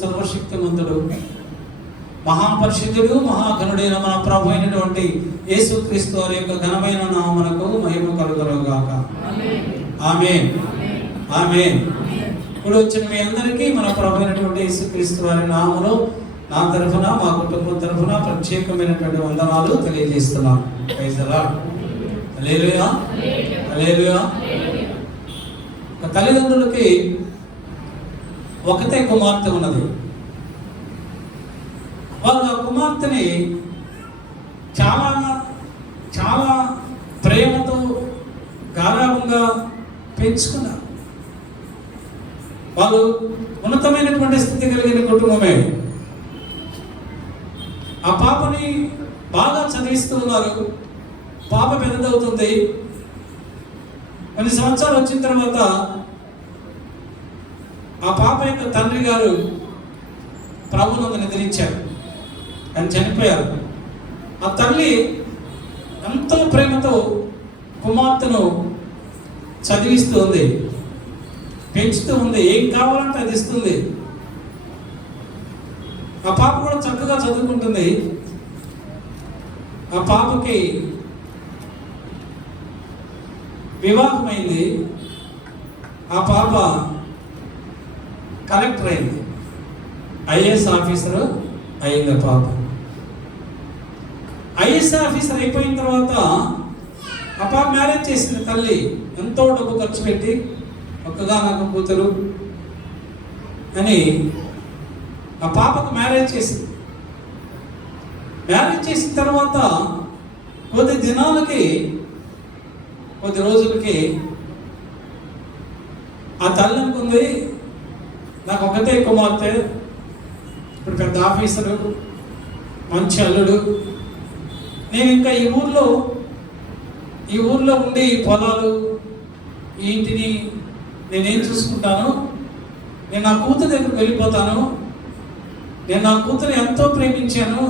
సర్వశక్తిమంతుడు, మహాపరిశుద్ధుడు, మహాగణుడైన మన ప్రభు అయినటువంటి యేసుక్రీస్తు వారి యొక్క ఘనమైన నామమునకు మహిమ కలుగునుగాక. ఆమేన్, ఆమేన్. ఇప్పుడు వచ్చిన మీ అందరికీ మన ప్రభు అయినటువంటి యేసుక్రీస్తు వారి నామములో నా తరఫున, మా కుటుంబం తరఫున ప్రత్యేకమైనటువంటి వందనాలు తెలియజేస్తున్నాం. Praise the Lord. Hallelujah, hallelujah. తల్లిదండ్రులకి ఒకతే కుమార్తె ఉన్నది. వాళ్ళు ఆ కుమార్తెని చాలా చాలా ప్రేమతో గారాబంగా పెంచుకున్నారు. వాళ్ళు ఉన్నతమైనటువంటి స్థితి కలిగిన కుటుంబమే. ఆ పాపని బాగా చదివిస్తూ ఉన్నారు. పాప పెద్దదవుతుంది. కొన్ని సంవత్సరాలు వచ్చిన తర్వాత ఆ పాప యొక్క తండ్రి గారు ప్రభువును నిద్రించారు, ఆయన చనిపోయారు. ఆ తల్లి ఎంతో ప్రేమతో కుమార్తెను చదివిస్తూ ఉంది, పెంచుతూ ఉంది. ఏం కావాలంటే అది ఇస్తుంది. ఆ పాప కూడా చక్కగా చదువుకుంటుంది. ఆ పాపకి వివాహమైంది. ఆ పాప కలెక్టర్ అయింది, ఐఏఎస్ ఆఫీసర్ అయింది. ఆ పాప ఐఏఎస్ ఆఫీసర్ అయిపోయిన తర్వాత ఆ పాప మ్యారేజ్ చేసింది. తల్లి ఎంతో డబ్బు ఖర్చు పెట్టి ఒక్కగానొక్క కూతురు అని ఆ పాపకు మ్యారేజ్ చేసింది. మ్యారేజ్ చేసిన తర్వాత కొద్ది దినాలకి, కొద్ది రోజులకి ఆ తల్లి అనుకుంది, నాకు ఒకటే కుమార్తె, ఇప్పుడు పెద్ద ఆఫీసరు, మంచి అల్లుడు, నేను ఇంకా ఈ ఊర్లో ఉండి పొలాలు, ఈ ఇంటిని నేనేం చూసుకుంటాను, నేను నా కూతురు దగ్గరికి వెళ్ళిపోతాను. నేను నా కూతురు ఎంతో ప్రేమించాను,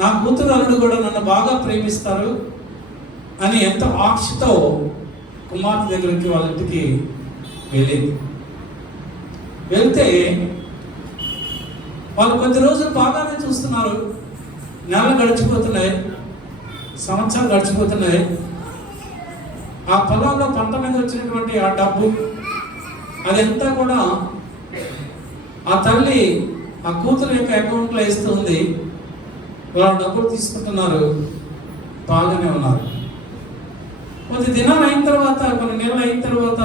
నా కూతురు అల్లుడు కూడా నన్ను బాగా ప్రేమిస్తారు అని ఎంతో ఆశతో కుమార్తె దగ్గరికి వాళ్ళ ఇంటికి వెళ్ళింది. వెళ్తే వాళ్ళు కొద్ది రోజులు బాగానే చూస్తున్నారు. నెలలు గడిచిపోతున్నాయి, సంవత్సరాలు గడిచిపోతున్నాయి. ఆ పొలంలో పంట మీద వచ్చినటువంటి ఆ డబ్బు అదంతా కూడా ఆ తల్లి ఆ కూతురు యొక్క అకౌంట్లో వేస్తుంది. వాళ్ళు డబ్బులు తీసుకుంటున్నారు, బాగానే ఉన్నారు. కొద్ది దినాలు అయిన తర్వాత, కొన్ని నెలలు అయిన తర్వాత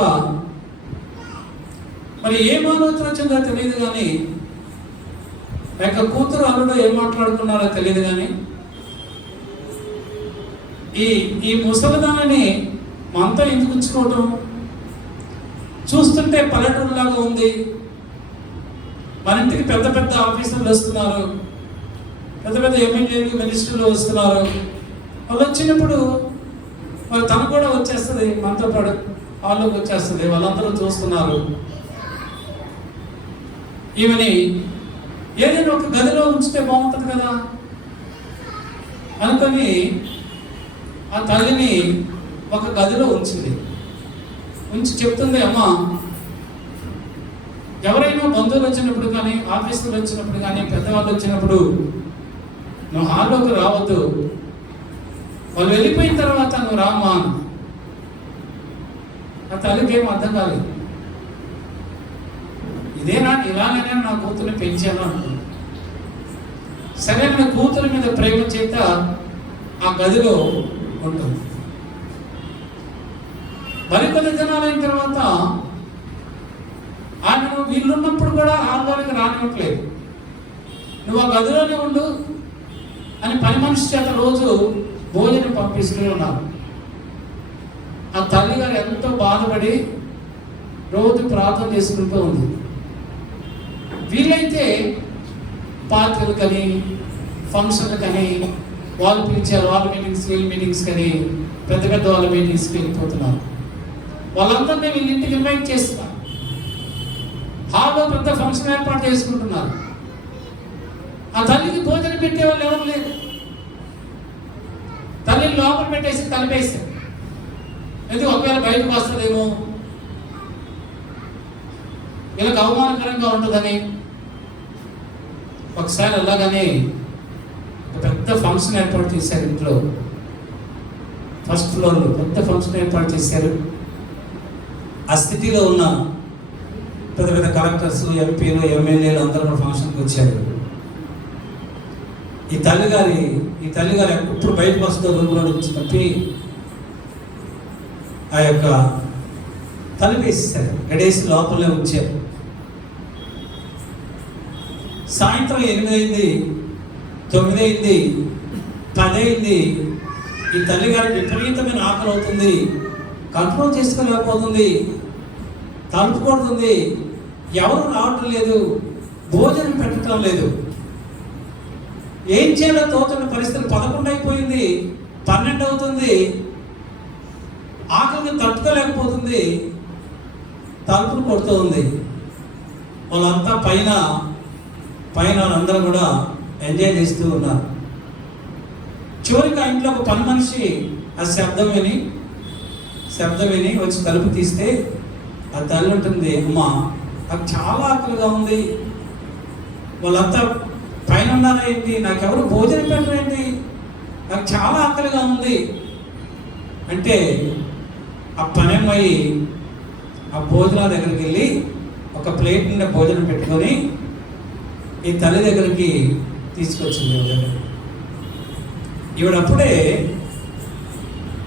మరి ఏం ఆలోచన వచ్చిందో తెలియదు కానీ, యొక్క కూతురు అల్లుడు ఏం మాట్లాడుకున్నారో తెలియదు కానీ, ఈ ముసలిదానని మనతో ఎందుకు ఉంచుకోవటం, చూస్తుంటే పల్లెటూరులాగా ఉంది, మన ఇంటికి పెద్ద పెద్ద ఆఫీసర్లు వస్తున్నారు, పెద్ద పెద్ద ఎమ్మెల్యేలు, మినిస్టర్లు వస్తున్నారు. వాళ్ళు వచ్చినప్పుడు వాళ్ళు తను కూడా వచ్చేస్తుంది, మనతో పాటు వాళ్ళకి వచ్చేస్తుంది, వాళ్ళందరూ చూస్తున్నారు. ఈమెని ఏదైనా ఒక గదిలో ఉంచితే బాగుంటుంది కదా అనుకొని ఆ తల్లిని ఒక గదిలో ఉంచి చెప్తుంది, అమ్మ, ఎవరైనా బంధువులు వచ్చినప్పుడు కానీ, ఆఫీసులు వచ్చినప్పుడు కానీ, పెద్దవాళ్ళు వచ్చినప్పుడు నువ్వు హాల్లోకి రావద్దు, వాళ్ళు వెళ్ళిపోయిన తర్వాత నువ్వు రామ్మా. ఆ తల్లికి ఏం అర్థం కాలేదు. ఇలానే నా కూతుర్ని పెంచాను అనుకుంది. సరే, నా కూతురు మీద ప్రేమ చేత ఆ గదిలో ఉంటుంది. మరికొన్ని దినాలైన తర్వాత ఆమెను వీళ్ళున్నప్పుడు కూడా హాల్లోకి రానివ్వట్లేదు. నువ్వు ఆ గదిలోనే ఉండు అని పని మనిషి చేత రోజు భోజనం పంపిస్తూ ఉన్నారు. ఆ తల్లిగారు ఎంతో బాధపడి రోజు ప్రార్థన చేసుకుంటూ ఉంది. వీళ్ళైతే పార్టీలు కానీ, ఫంక్షన్లు కానీ, వాళ్ళు పిలిచారు, వాళ్ళ మీటింగ్స్, వీళ్ళ మీటింగ్స్ కానీ, పెద్ద పెద్ద వాళ్ళ మీటింగ్స్కి వెళ్ళిపోతున్నారు. వాళ్ళందరినీ వీళ్ళ ఇంటికి ఇన్వైట్ చేస్తున్నారు. హాల్లో పెద్ద ఫంక్షన్ ఏర్పాటు చేసుకుంటున్నారు. ఆ తల్లికి భోజనం పెట్టే వాళ్ళు ఎవరు లేరు. తల్లిని లోపల పెట్టేసి తలిపేశారు. ఎందుకు, ఒకవేళ బయటకు వస్తుందేమో, వీళ్ళకి అవమానకరంగా ఉంటుందని ఒకసారి అలాగనే ఒక పెద్ద ఫంక్షన్ ఏర్పాటు చేశారు ఇంట్లో. ఫస్ట్ ఫ్లోర్లో పెద్ద ఫంక్షన్ ఏర్పాటు చేశారు. ఆ స్థితిలో ఉన్న పెద్ద పెద్ద కలెక్టర్స్, ఎంపీలు, ఎమ్మెల్యేలు అందరూ కూడా ఫంక్షన్కి వచ్చారు. ఈ తల్లిగారు ఎప్పుడు బయటకు వస్తుందో రూమ్లో నుంచి తప్పి ఆ యొక్క తలుపు వేసేసారు, గడేసి లోపలనే ఉంచారు. సాయంత్రం 8 అయింది, 9 అయింది, 10 అయింది. ఈ తల్లిగారికి విపరీతమైన ఆకలి అవుతుంది, కంట్రోల్ చేసుకోలేకపోతుంది, తలుపు కొడుతుంది, ఎవరు రావటం లేదు, భోజనం పెట్టడం లేదు. ఏం చేయాలో తోచున్న పరిస్థితి. 11 అయిపోయింది, 12 అవుతుంది, ఆకలిని తట్టుకోలేకపోతుంది, తలుపులు కొడుతూ ఉంది. వాళ్ళంతా పైన వాళ్ళందరూ కూడా ఎంజాయ్ చేస్తూ ఉన్నారు. చివరికి ఆ ఇంట్లో ఒక పని మనిషి ఆ శబ్దం విని వచ్చి తలుపు తీస్తే ఆ తల్లి ఉంటుంది, అమ్మా నాకు చాలా ఆకలిగా ఉంది, వాళ్ళంతా పైన ఉన్నారేంటి, నాకెవరు భోజనం పెట్టరేంటి, నాకు చాలా ఆకలిగా ఉంది అంటే ఆ పనమ్మాయి ఆ భోజనాల దగ్గరికి వెళ్ళి ఒక ప్లేట్ నిండా భోజనం పెట్టుకొని ఈ తల్లి దగ్గరికి తీసుకొచ్చింది. ఈవిడప్పుడే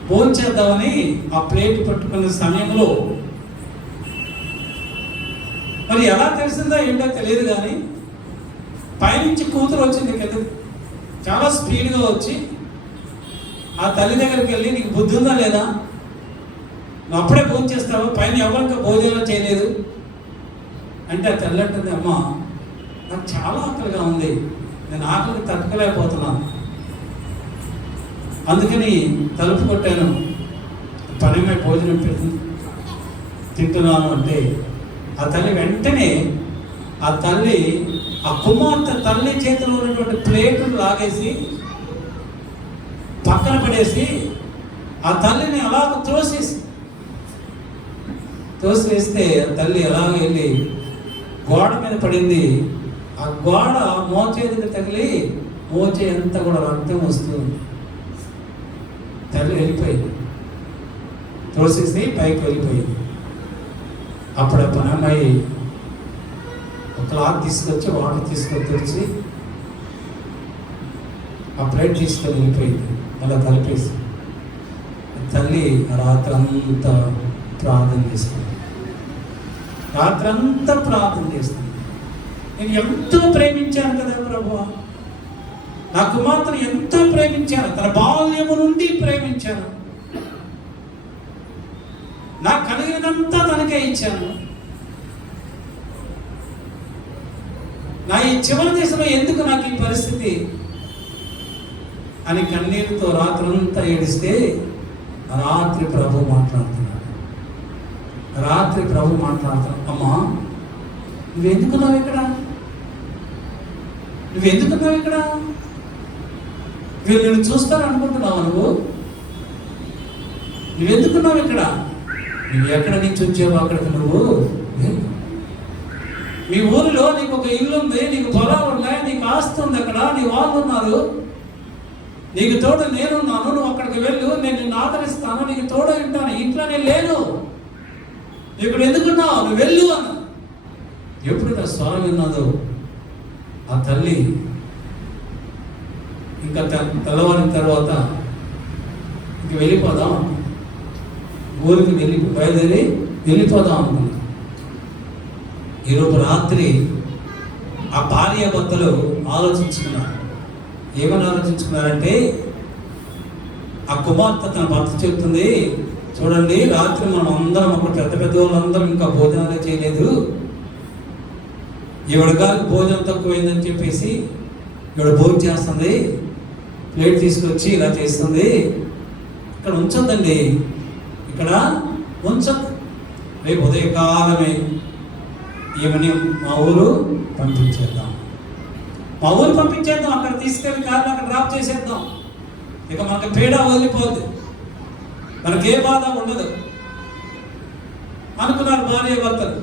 భోజనం చేద్దామని ఆ ప్లేట్ పట్టుకున్న సమయంలో మరి ఎలా తెలిసిందో ఏంటో తెలియదు కానీ పైనుంచి కూతురు వచ్చింది కింద, చాలా స్పీడ్గా వచ్చి ఆ తల్లి దగ్గరికి వెళ్ళి, నీకు బుద్ధి ఉందా లేదా, నువ్వు అప్పుడే భోజనం చేస్తావు, పైన ఎవరికి భోజనం చేయలేదు అంటే ఆ తల్లి అంటుంది, అమ్మ నాకు చాలా ఆకలిగా ఉంది, నేను ఆకలికి తట్టుకోలేకపోతున్నాను, అందుకని తలుపు కొట్టాను, పనిమే భోజనం తింటున్నాను అంటే ఆ తల్లి వెంటనే ఆ కుమార్తె తల్లి చేతిలో ఉన్నటువంటి ప్లేటును లాగేసి పక్కన పడేసి ఆ తల్లిని అలా తోసివేస్తే ఆ తల్లి ఎలా వెళ్ళి గోడ మీద పడింది. ఆ గోడ మోచేతికి తగిలి మోచే అంతా కూడా రక్తం వస్తుంది. తల్లి వెళ్ళిపోయింది, తోసేసి పైకి వెళ్ళిపోయింది. అప్పుడు ఆ పనమ్మాయి ఒక క్లాత్ తీసుకొచ్చి వాటర్ తీసుకొచ్చి ఆ ప్లేట్ తీసుకొని వెళ్ళిపోయింది. అలా కలిపేసి తల్లి రాత్రంతా ప్రార్థన చేస్తుంది. నేను ఎంతో ప్రేమించాను కదా ప్రభువా, నా కుమార్తెను ఎంతో ప్రేమించాను, తన బాల్యము నుండి ప్రేమించాను, నాకు కలిగినంతా తనకే ఇచ్చాను, నా ఈ చివరి దేశంలో ఎందుకు నాకు ఈ పరిస్థితి అని కన్నీరుతో రాత్రంతా ఏడిస్తే రాత్రి ప్రభు మాట్లాడుతున్నాడు. అమ్మా నువ్వెందుకున్నావు ఇక్కడ, వీళ్ళు నేను చూస్తాను అనుకుంటున్నావు, నువ్వెందుకున్నావు ఇక్కడ, నువ్వు ఎక్కడ నుంచి వచ్చావు అక్కడికి, నువ్వు మీ ఊరిలో నీకు ఒక ఇల్లు ఉంది, నీకు పొలాలు ఉన్నాయి, నీకు ఆస్తి ఉంది, అక్కడ నీ వాళ్ళు ఉన్నారు, నీకు తోడు నేనున్నాను, నువ్వు అక్కడికి వెళ్ళు, నేను నిన్ను ఆదరిస్తాను, నీకు తోడు ఉంటాను, ఇంట్లో నేను లేను, ఇక్కడ ఎందుకున్నావు, నువ్వు వెళ్ళు అన్న. ఎప్పుడు నా స్వరం విన్నదో ఆ తల్లి ఇంకా తెల్లవారిన తర్వాత ఇంక వెళ్ళిపోదాం, ఊరికి బయలుదేరి వెళ్ళిపోదాం అనుకున్నాను. ఈరోజు రాత్రి ఆ భార్య భర్తలు ఆలోచించుకున్నారు. ఏమని ఆలోచించుకున్నారంటే, ఆ కుమార్తె తన భర్త చెప్తుంది, చూడండి రాత్రి మనం అందరం ఒక పెద్ద వాళ్ళందరం ఇంకా భోజనాలే చేయలేదు, ఈవిడ గారికి భోజనం తక్కువైందని చెప్పేసి ఈవిడ భోజనం చేస్తుంది, ప్లేట్ తీసుకొచ్చి ఇలా చేస్తుంది, ఇక్కడ ఉంచొద్దండి, ఇక్కడ ఉంచొద్దు, రేపు ఉదయకాలమే ఈమెని మా ఊరు పంపించేద్దాం, అక్కడ తీసుకెళ్ళి కార్లు అక్కడ డ్రాప్ చేసేద్దాం, ఇక మనకి పీడ వదిలిపోద్ది, మనకే బాధ ఉండదు అనుకున్నారు భార్య భర్తలు.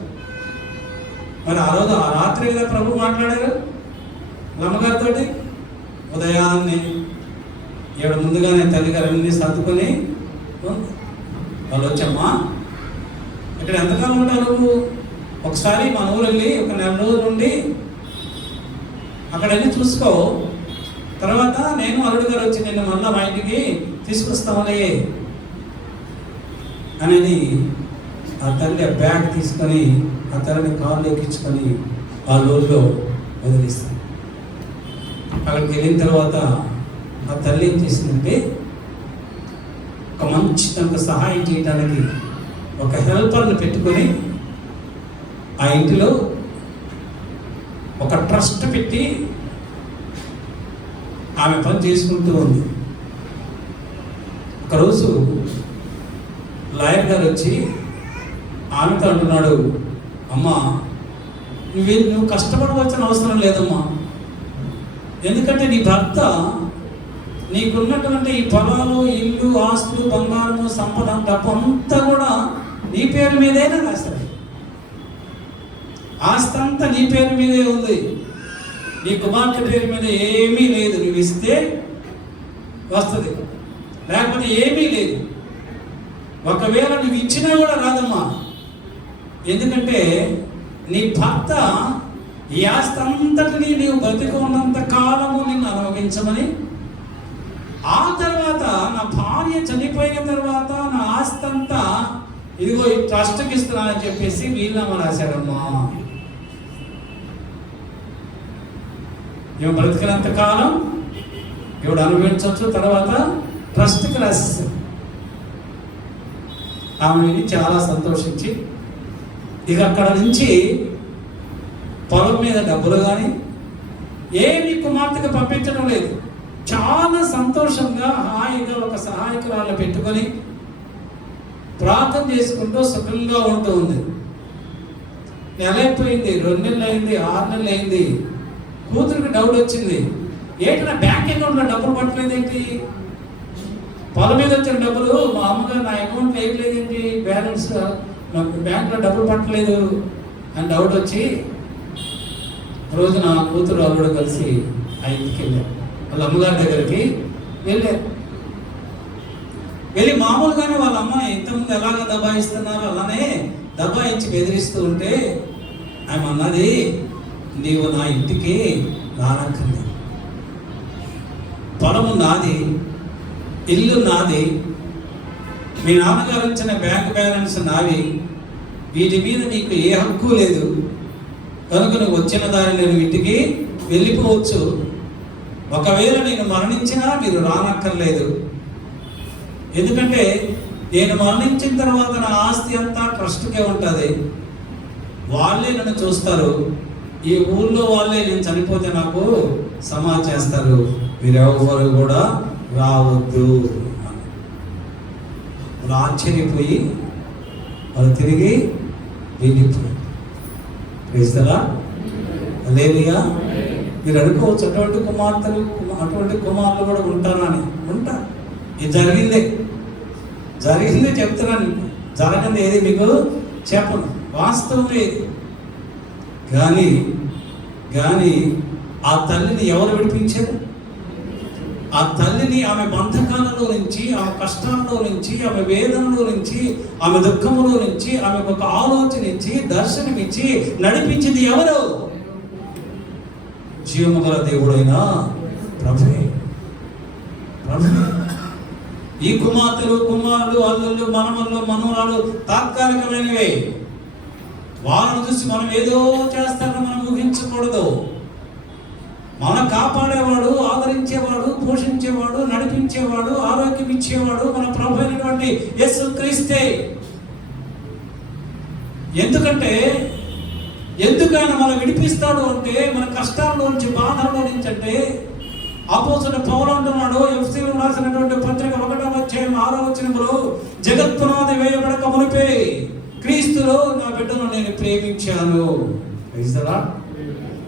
మరి ఆ రాత్రి కదా ప్రభు మాట్లాడారు, అమ్మగారితో ఉదయాన్నే 7 ముందుగానే తల్లిగారు అన్నీ సర్దుకొని వాళ్ళు వచ్చామ్మా ఇక్కడ ఎంతకాలం ఉంటారు? ఒకసారి మన ఊరు వెళ్ళి ఒక 4 రోజులు ఉండి అక్కడ వెళ్ళి చూసుకో, తర్వాత నేను అల్లుడు గారు వచ్చి నిన్ను మళ్ళీ మా ఇంటికి తీసుకొస్తామలే అనేది ఆ తల్లి ఆ బ్యాగ్ తీసుకొని ఆ తల్లిని కాళ్ళు ఎక్కించుకొని ఆ రోజులో వదిలిస్తాను. అక్కడికి వెళ్ళిన తర్వాత ఆ తల్లి ఏం చేసిందంటే ఒక మంచి తనకు సహాయం చేయడానికి ఒక హెల్పర్ని పెట్టుకొని ఆ ఇంటిలో ఒక ట్రస్ట్ పెట్టి ఆమె పని చేసుకుంటూ ఉంది. ఒకరోజు లాయర్ గారు వచ్చి ఆమెతో అంటున్నాడు, అమ్మా నువ్వు కష్టపడవలసిన అవసరం లేదమ్మా, ఎందుకంటే నీ భర్త నీకున్నటువంటి ఈ పొలాలు, ఇల్లు, ఆస్తులు, బంగారము, సంపద, డబ్బు అంతా కూడా నీ పేరు మీదైనా రాశారు. ఆస్తి అంతా నీ పేరు మీదే ఉంది, నీ కుమార్తె పేరు మీద ఏమీ లేదు. నువ్వు ఇస్తే వస్తుంది, లేకపోతే ఏమీ లేదు. ఒకవేళ నువ్వు ఇచ్చినా కూడా రాదమ్మా, ఎందుకంటే నీ భర్త ఈ ఆస్తి అంతటినీ నీవు బతికి ఉన్నంత కాలము నిన్ను అనుభవించమని, ఆ తర్వాత నా భార్య చనిపోయిన తర్వాత నా ఆస్తి అంతా ఇదిగో ఈ ట్రస్ట్కి ఇస్తున్నానని చెప్పేసి వీళ్ళమ్మ రాశారమ్మా. ఇవి బ్రతికినంత కాలం ఇవిడు అనుభవించవచ్చు, తర్వాత ట్రస్ట్కి రాసేసారు. ఆమె విని చాలా సంతోషించి ఇక అక్కడ నుంచి పొలం మీద డబ్బులు కానీ ఏమి కుమార్తెకు పంపించడం లేదు. చాలా సంతోషంగా హాయిగా ఒక సహాయకురాళ్ళు పెట్టుకొని ప్రార్థన చేసుకుంటూ సుఖంగా ఉంటూ ఉంది. నెల అయిపోయింది, 2 నెలలు అయింది, 6 నెలలు అయింది. కూతురికి డౌట్ వచ్చింది, ఏంటి నా బ్యాంక్ అకౌంట్లో డబ్బులు పట్టలేదు ఏంటి, పొలం మీద వచ్చిన డబ్బులు మా అమ్మగారు నా అకౌంట్లో వేయలేదేంటి, బ్యాలెన్స్ బ్యాంక్లో డబ్బులు పట్టలేదు అని డౌట్ వచ్చి రోజు నా కూతురు అల్లుడు కలిసి ఆ ఇంటికి వెళ్ళారు. వాళ్ళ అమ్మగారి దగ్గరికి వెళ్ళి మామూలుగానే వాళ్ళ అమ్మ ఇంతకుముందు ఎలాగ దబాయిస్తున్నారు అలానే దబాయించి బెదిరిస్తూ ఉంటే ఆమె అన్నది, నీవు నా ఇంటికి రానక్కర్లేదు, పొలము నాది, ఇల్లు నాది, మీ నాన్నగారు ఇచ్చిన బ్యాంక్ బ్యాలెన్స్ నావి, వీటి మీద నీకు ఏ హక్కు లేదు, కనుక నువ్వు వచ్చిన దారి నేను ఇంటికి వెళ్ళిపోవచ్చు. ఒకవేళ నేను మరణించినా మీరు రానక్కర్లేదు, ఎందుకంటే నేను మరణించిన తర్వాత నా ఆస్తి అంతా ట్రస్ట్కే ఉంటుంది, వాళ్ళే నన్ను చూస్తారు, ఈ ఊళ్ళో వాళ్ళే నేను చనిపోతే నాకు సమాధి చేస్తారు, మీరెవరు కూడా రావద్దు. వాళ్ళు ఆశ్చర్యపోయి వాళ్ళు తిరిగి వెళ్ళిపోయారు. లేనిగా మీరు అనుకోవచ్చు అటువంటి కుమార్తెలు అటువంటి కుమారులు కూడా ఉంటారని. ఉంటారు. ఇది జరిగిందే చెప్తున్నాను, జరగంది ఏది మీకు చెప్పను, వాస్తవమే. కానీ ఆ తల్లిని ఎవరు విడిపించారు? ఆ తల్లిని ఆమె బంధకాలలో నుంచి, ఆమె కష్టాల్లో నుంచి, ఆమె వేదనలో నుంచి, ఆమె దుఃఖములో నుంచి, ఆమెకు ఒక ఆలోచన ఇచ్చి దర్శనమిచ్చి నడిపించింది ఎవరు? జీవము గల దేవుడైన ప్రభువే. ఈ కుమార్తెలు, కుమారులు, అల్లుళ్ళు, మనవళ్ళు, మనవరాలు తాత్కాలికమైనవే. వాళ్ళను చూసి మనం ఏదో చేస్తారని మనం ఊహించకూడదు. మనం కాపాడేవాడు, ఆదరించేవాడు, పోషించేవాడు, నడిపించేవాడు, ఆరోగ్యం ఇచ్చేవాడు మన ప్రభు అయినటువంటి యేసుక్రీస్తే. ఎందుకైనా మనం విడిపిస్తాడు అంటే మన కష్టాల్లో నుంచి, బాధల్లో నుంచి అంటే అపోస్తలుడైన పౌలు అంటున్నాడు ఎఫెసీయులకు రాసినటువంటి పత్రిక 1వ అధ్యాయం 6వ వచనంలో, జగత్పునాది వేయబడక మునిపే క్రీస్తులో నా బిడ్డను నేను ప్రేమించాను.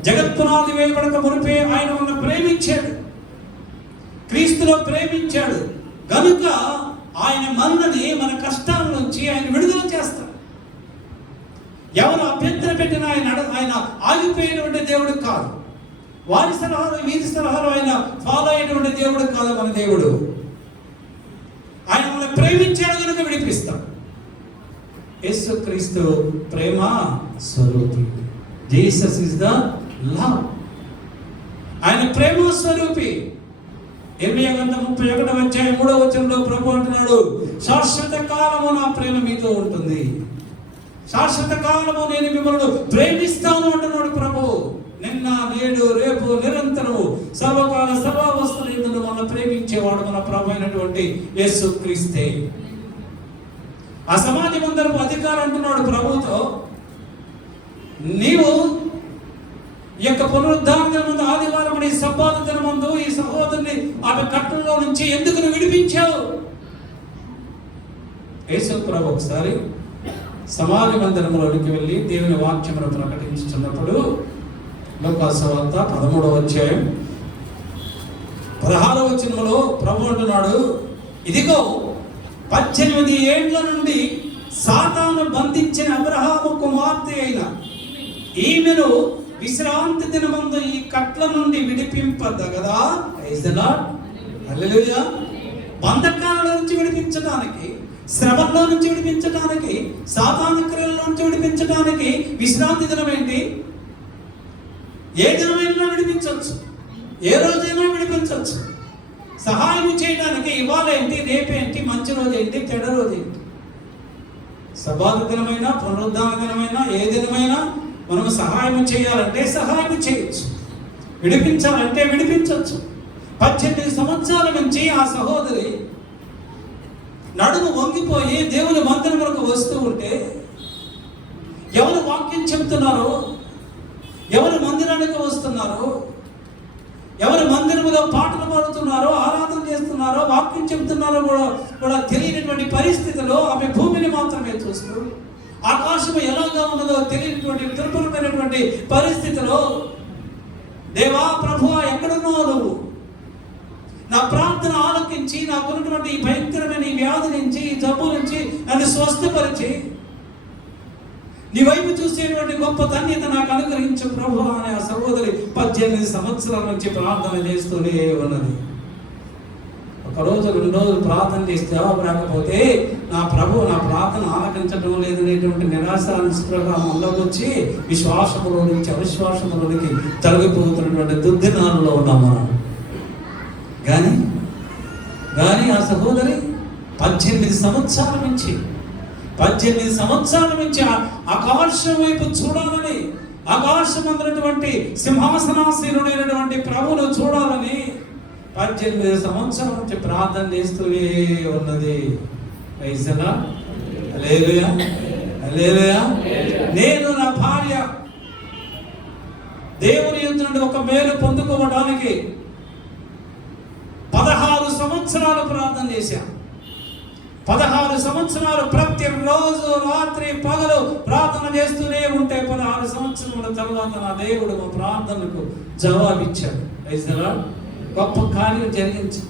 జగత్పునాది వేయబడక మునిపే ఆయన మనల్ని ప్రేమించాడు, క్రీస్తులో ప్రేమించాడు కనుక ఆయన మనల్ని మన కష్టాల నుంచి ఆయన విడుదల చేస్తాడు. ఎవరు అభ్యంతరం పెట్టినా ఆయన ఆగిపోయినటువంటి దేవుడు కాదు. వారి సలహాలు వీరి సలహాలు ఆయన ఫాలో అయినటువంటి దేవుడు కాదు మన దేవుడు. ఆయన మనల్ని ప్రేమించాడు కనుక విడిపిస్తాడు. యేసుక్రీస్తు ప్రేమ స్వరూపి. Jesus is the love. ఆయన ప్రేమ స్వరూపి. యెర్మీయా గ్రంథం 31:3 ప్రభు అంటున్నాడు, శాశ్వత కాలము నా ప్రేమ మీతో ఉంటుంది, శాశ్వత కాలము నేను మిమ్మల్ని ప్రేమిస్తాను అంటున్నాడు ప్రభు. నిన్న నేడు రేపు నిరంతరము సర్వకాల సర్వావస్థలు మనల్ని ప్రేమించేవాడు మన ప్రభు అయినటువంటి యేసుక్రీస్తే. ఆ సమాజ మందిరపు అధికారం అంటున్నాడు ప్రభుతో, నీవు ఈ యొక్క పునరుద్ధాన దినమందు ఆదివారం ఈ సబ్బాతు దినమందు ఈ సహోదరుని ఆమె కట్టంలో నుంచి ఎందుకు నువ్వు విడిపించావు? యేసు ప్రభు ఒకసారి సమాజ మందిరంలోనికి వెళ్ళి దేవుని వాక్యమును ప్రకటించుతున్నప్పుడు లూకాసు వార్త 13:16 ప్రభు అంటున్నాడు, ఇదిగో 18 ఏండ్ల నుండి సాతాను బంధించిన అబ్రహాము కుమార్తె అయిన ఈమెను విశ్రాంతి దినమందు ఈ కట్ల నుండి విడిపింపదగదా? ప్రైజ్ ది లార్డ్, హల్లెలూయా. బంధకాల నుంచి విడిపించడానికి, శ్రమల్లో నుంచి విడిపించడానికి, సాతాను క్రియల నుంచి విడిపించడానికి విశ్రాంతి దినం ఏంటి? ఏ దినమైనా విడిపించవచ్చు, ఏ రోజైనా విడిపించవచ్చు. సహాయం చేయడానికి ఇవాళ ఏంటి, రేపేంటి, మంచి రోజు ఏంటి, చెడ్డ రోజు ఏంటి? సబ్బాతు దినమైనా పునరుద్ధాన దినమైనా ఏ దినమైనా మనం సహాయం చేయాలంటే సహాయం చేయొచ్చు, విడిపించాలంటే విడిపించవచ్చు. 18 సంవత్సరాల నుంచి ఆ సహోదరి నడుము వంగిపోయి దేవుని మందిరములకు వస్తూ ఉంటే ఎవరు వాక్యం చెబుతున్నారో, ఎవరు మందిరానికి వస్తున్నారో, ఎవరు మందిరములో పాటలు పాడుతున్నారో, ఆరాధన చేస్తున్నారో, వాక్యం చెబుతున్నారో కూడా తెలియనటువంటి పరిస్థితిలో ఆమె భూమిని మాత్రమే చూస్తూ, ఆకాశం ఎలాగా ఉన్నదో తెలియనటువంటి దుర్భరమైనటువంటి పరిస్థితిలో, దేవా ప్రభువా ఎక్కడున్నావు నువ్వు? నా ప్రార్థన ఆలకించి నాకున్నటువంటి ఈ భయంకరమైన ఈ వ్యాధి నుంచి, ఈ జబ్బు నుంచి నన్ను స్వస్థపరిచి నీ వైపు చూసేటువంటి గొప్ప ధన్యత నాకు అనుగ్రహించు ప్రభు అనే ఆ సహోదరి 18 సంవత్సరాల నుంచి ప్రార్థన చేస్తూనే ఉన్నది. ఒకరోజు 2 రోజులు ప్రార్థన చేసి జవాబు రాకపోతే నా ప్రభు నా ప్రార్థన ఆలకించడం లేదనేటువంటి నిరాశ నిస్పృహ వచ్చి విశ్వాసములో నుంచి అవిశ్వాసములోనికి తొలగిపోతున్నటువంటి దుర్దినాలలో ఉన్నాం మనం. కానీ ఆ సహోదరి 18 సంవత్సరాల నుంచి ఆకాశం వైపు చూడాలని, ఆకాశం అందనటువంటి సింహాసనాసీనుడైనటువంటి ప్రభువును చూడాలని 18 సంవత్సరాల నుంచి ప్రార్థన చేస్తూనే ఉన్నది. హల్లెలూయా, హల్లెలూయా. నేను నా భార్య దేవుని యుద్ధ నుండి ఒక మేలు పొందుకోవడానికి 16 సంవత్సరాలు ప్రార్థన చేశాం. 16 సంవత్సరాలు ప్రతిరోజు రాత్రి పగలు ప్రార్థన చేస్తూనే ఉంటే 16 సంవత్సరాల తర్వాత నా దేవుడు మా ప్రార్థనకు జవాబిచ్చాడు. గొప్ప కార్యం జరిగించి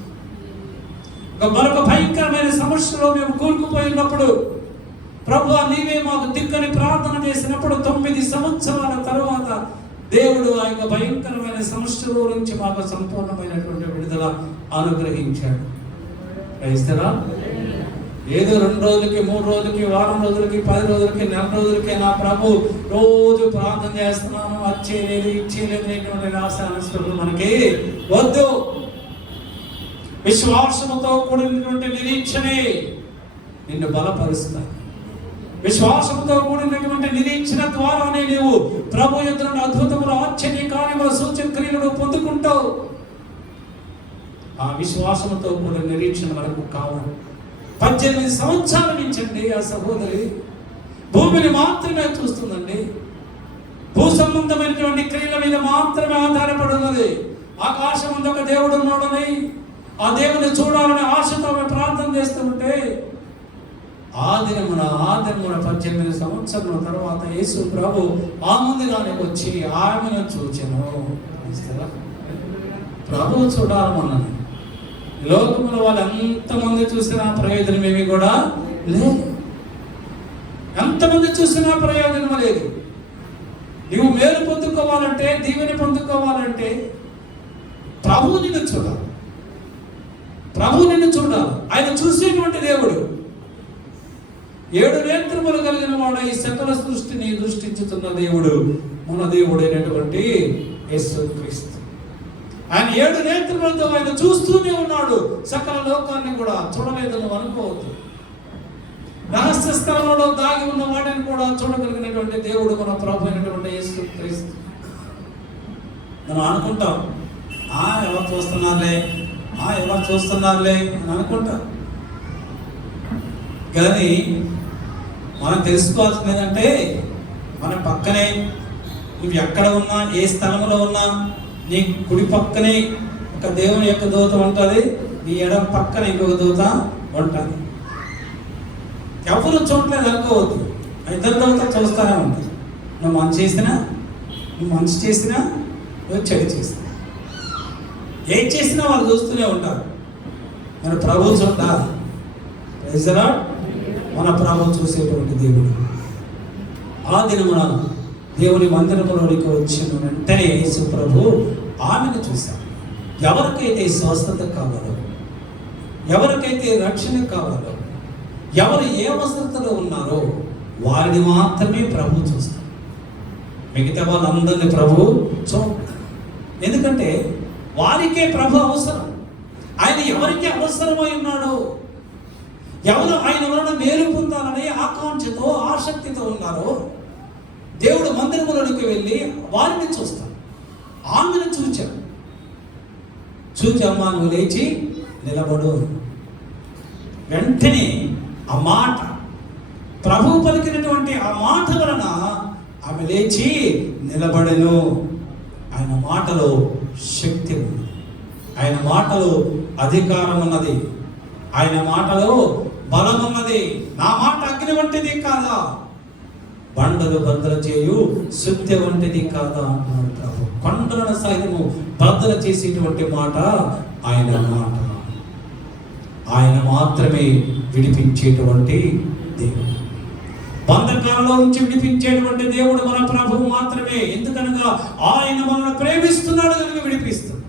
మరొక భయంకరమైన సమస్యలో మేము కూరుకుపోయినప్పుడు ప్రభువా నీవే మాకు దిక్కని ప్రార్థన చేసినప్పుడు 9 సంవత్సరాల తర్వాత దేవుడు ఆ యొక్క భయంకరమైన సమస్యల నుంచి మాకు సంపూర్ణమైనటువంటి విడుదల అనుగ్రహించాడు. క్రైస్తరా ఏదో 2 రోజులకి, 3 రోజులకి, వారం రోజులకి, 10 రోజులకి, నెల రోజులకి నా ప్రభు రోజు ప్రార్థన చేస్తున్నాను, వచ్చేలేదు ఇచ్చేలేదు అనేటువంటి రాసాను మనకి వద్దు. విశ్వాసముతో కూడినటువంటి నిరీక్షణే నిన్ను బలపరుస్తాయి. విశ్వాసంతో కూడినటువంటి నిరీక్షణ ద్వారానే నీవు ప్రభు యొద్ద నుండి అద్భుతములు, ఆశ్చర్య కార్యములు, సూచన క్రియలను పొందుకుంటావు. ఆ విశ్వాసంతో కూడిన నిరీక్షణ మనకు కావాలి. 18 సంవత్సరాల నుంచండి ఆ సహోదరి భూమిని మాత్రమే చూస్తుందండి. భూ సంబంధమైనటువంటి క్రియల మీద మాత్రమే ఆధారపడి ఉన్నది. ఆకాశం ముందు ఒక దేవుడు ఉన్నాడని, ఆ దేవుని చూడాలని ఆశతో ప్రార్థన చేస్తుంటే ఆ దినమున 18 సంవత్సరాల తర్వాత యేసు ప్రభు ఆ మందిరానికి వచ్చి ఆమెను చూచెను. ప్రభు చూడాలన్నది. లోకముల వాళ్ళు ఎంతమంది చూసినా ప్రయోజనం ఏమి కూడా లేదు. ఎంతమంది చూసినా ప్రయోజనం లేదు. నువ్వు మేలు పొందుకోవాలంటే, దీవెని పొందుకోవాలంటే ప్రభువు నిన్ను చూడాలి, ప్రభువు నిన్ను చూడాలి. ఆయన చూసేటువంటి దేవుడు. 7 నేత్రములు కలిగిన వాడు ఈ సకల సృష్టిని దృష్టించుతున్న దేవుడు మన దేవుడైనటువంటి యేసుక్రీస్తు. ఆయన 7 నేత్రములతో ఆయన చూస్తూనే ఉన్నాడు. సకల లోకాన్ని కూడా చూడలేదు నువ్వు అనుకోవద్దు. రహస్య స్థలంలో దాగి ఉన్న వాటిని కూడా చూడగలిగినటువంటి దేవుడు మన ప్రభు అయినటువంటి యేసుక్రీస్తు. మనం అనుకుంటాం, ఎవరు చూస్తున్నారులే, ఎవరు చూస్తున్నారులే అని అనుకుంటాం. కానీ మనం తెలుసుకోవాల్సింది ఏంటంటే, మన పక్కనే నువ్వు ఎక్కడ ఉన్నా, ఏ స్థలంలో ఉన్నా, నీ కుడి పక్కనే ఒక దేవుని యొక్క దూత ఉంటుంది, నీ ఎడం పక్కన ఇంకొక దూత ఉంటుంది. ఎవరు చూడలేదు అనుకోవద్దు, 2 దూతలు చూస్తూనే ఉంటాయి. నువ్వు మంచి చేసినా నువ్వు చెడు చేసినా, ఏం చేసినా వాళ్ళు చూస్తూనే ఉంటారు. మన ప్రభు చూడాలి. మన ప్రభు చూసేటువంటి దేవుడు. ఆ దినమున దేవుని మందిరములోనికి వచ్చిన వెంటనే యేసు ప్రభు ఆమెను చూశాడు. ఎవరికైతే స్వస్థత కావాలో, ఎవరికైతే రక్షణ కావాలో, ఎవరు ఏ అవసరతలో ఉన్నారో వారిని మాత్రమే ప్రభు చూస్తారు. మిగతా వాళ్ళందరినీ ప్రభు చూడాలి. ఎందుకంటే వారికే ప్రభు అవసరం. ఆయన ఎవరికి అవసరమై ఉన్నాడో, ఎవరు ఆయన వలన మేలు పొందాలనే ఆకాంక్షతో ఆసక్తితో ఉన్నారో దేవుడు మందిరములోనికి వెళ్ళి వారిని చూస్తాడు. ఆమెను చూచాడు. చూచి అమ్మా నువ్వు లేచి నిలబడు. వెంటనే ఆ మాట, ప్రభు పలికినటువంటి ఆ మాట వలన ఆమె లేచి నిలబడెను. ఆయన మాటలో శక్తి ఉంది, ఆయన మాటలో అధికారం ఉన్నది, ఆయన మాటలో బలం ఉన్నది. నా మాట అగ్ని వంటిది కాదా, బండలు బద్దలు చేయు సుత్య వంటిది కాదా అంటున్నాడు ప్రభు. కొండలను సైతము బద్దలు చేసేటువంటి మాట ఆయన మాట. ఆయన మాత్రమే విడిపించేటువంటి దేవుడు. బంధకాలలో నుంచి విడిపించేటువంటి దేవుడు మన ప్రభువు మాత్రమే. ఎందుకనగా ఆయన మనల్ని ప్రేమిస్తున్నాడు కనుక విడిపిస్తున్నాడు,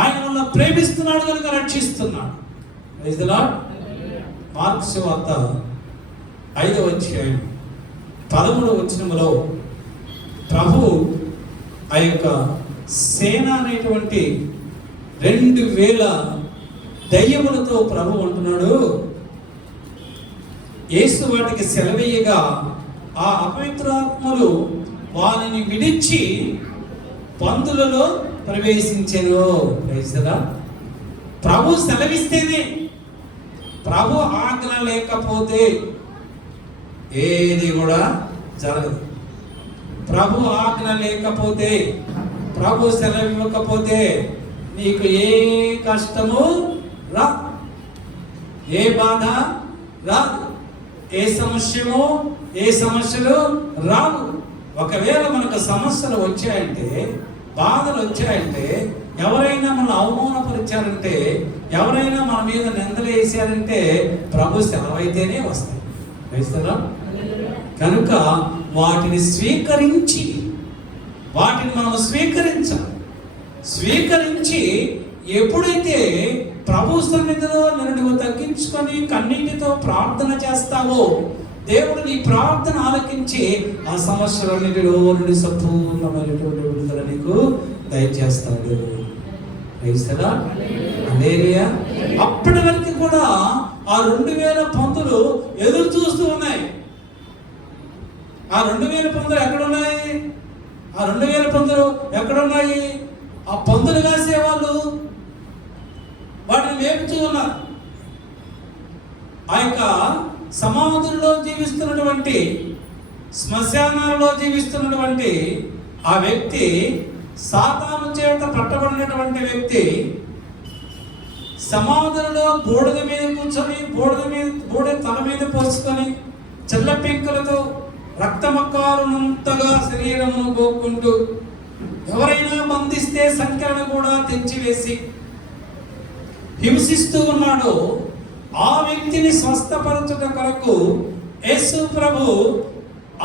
ఆయన మనల్ని ప్రేమిస్తున్నాడు కనుక రక్షిస్తున్నాడు. Praise the Lord. మార్కు సువార్త 5వ అధ్యాయం 13వ వచనములో ప్రభు ఆ యొక్క సేన అనేటువంటి 2000 దయ్యములతో ప్రభు అంటున్నాడు, యేసు వాటికి సెలవీయగా ఆ అపవిత్రాత్మలు వారిని విడిచి పందులలో ప్రవేశించెను. Praise the Lord. ప్రభు సెలవిస్తేనే, ప్రభు ఆజ్ఞ లేకపోతే ఏది కూడా జరగదు. ప్రభు ఆజ్ఞ లేకపోతే, ప్రభు సెలవు ఇవ్వకపోతే నీకు ఏ కష్టము రా, ఏ బాధ రాదు, ఏ సమస్యలు రావు. ఒకవేళ మనకు సమస్యలు వచ్చాయంటే, బాధలు వచ్చాయంటే, ఎవరైనా మనల్ని అవమానపరిచారంటే, ఎవరైనా మన మీద నిందలు వేసారంటే ప్రభు సెలవైతేనే వస్తాయి. వేస్తారా? కనుక వాటిని స్వీకరించి, వాటిని మనం స్వీకరించి ఎప్పుడైతే ప్రభు సన్నిధిలో నిన్ను తగ్గించుకొని కన్నీటితో ప్రార్థన చేస్తావో, దేవుడు నీ ప్రార్థన ఆలకించి ఆ సమస్యలన్నిటిలో నుండి సంపూర్ణమైనటువంటి విడుదల నీకు దయచేస్తాడు. అప్పటి వరకు కూడా ఆ 2000 పందులు ఎదురు చూస్తూ ఉన్నాయి. ఆ 2000 పందులు ఎక్కడున్నాయి? ఆ 2000 పందులు ఎక్కడున్నాయి? ఆ పందులు కాసేవాళ్ళు వాటిని మేపుతూ ఉన్నారు. ఆ యొక్క సమాధుల్లో జీవిస్తున్నటువంటి, శ్మశానాలలో జీవిస్తున్నటువంటి ఆ వ్యక్తి, సాతాను చేత పట్టబడినటువంటి వ్యక్తి సమాధులలో బూడిద మీద కూర్చొని, బూడిద తల మీద పోసుకొని, చెల్ల పెంకులతో రక్తమక్కారునంతగా శరీరమును గోక్కుంటూ, ఎవరైనా బంధిస్తే సంఖ్యలను కూడా తెంచివేసి హింసిస్తూ ఉన్నాడో ఆ వ్యక్తిని స్వస్థపరచుట కొరకు యేసు ప్రభు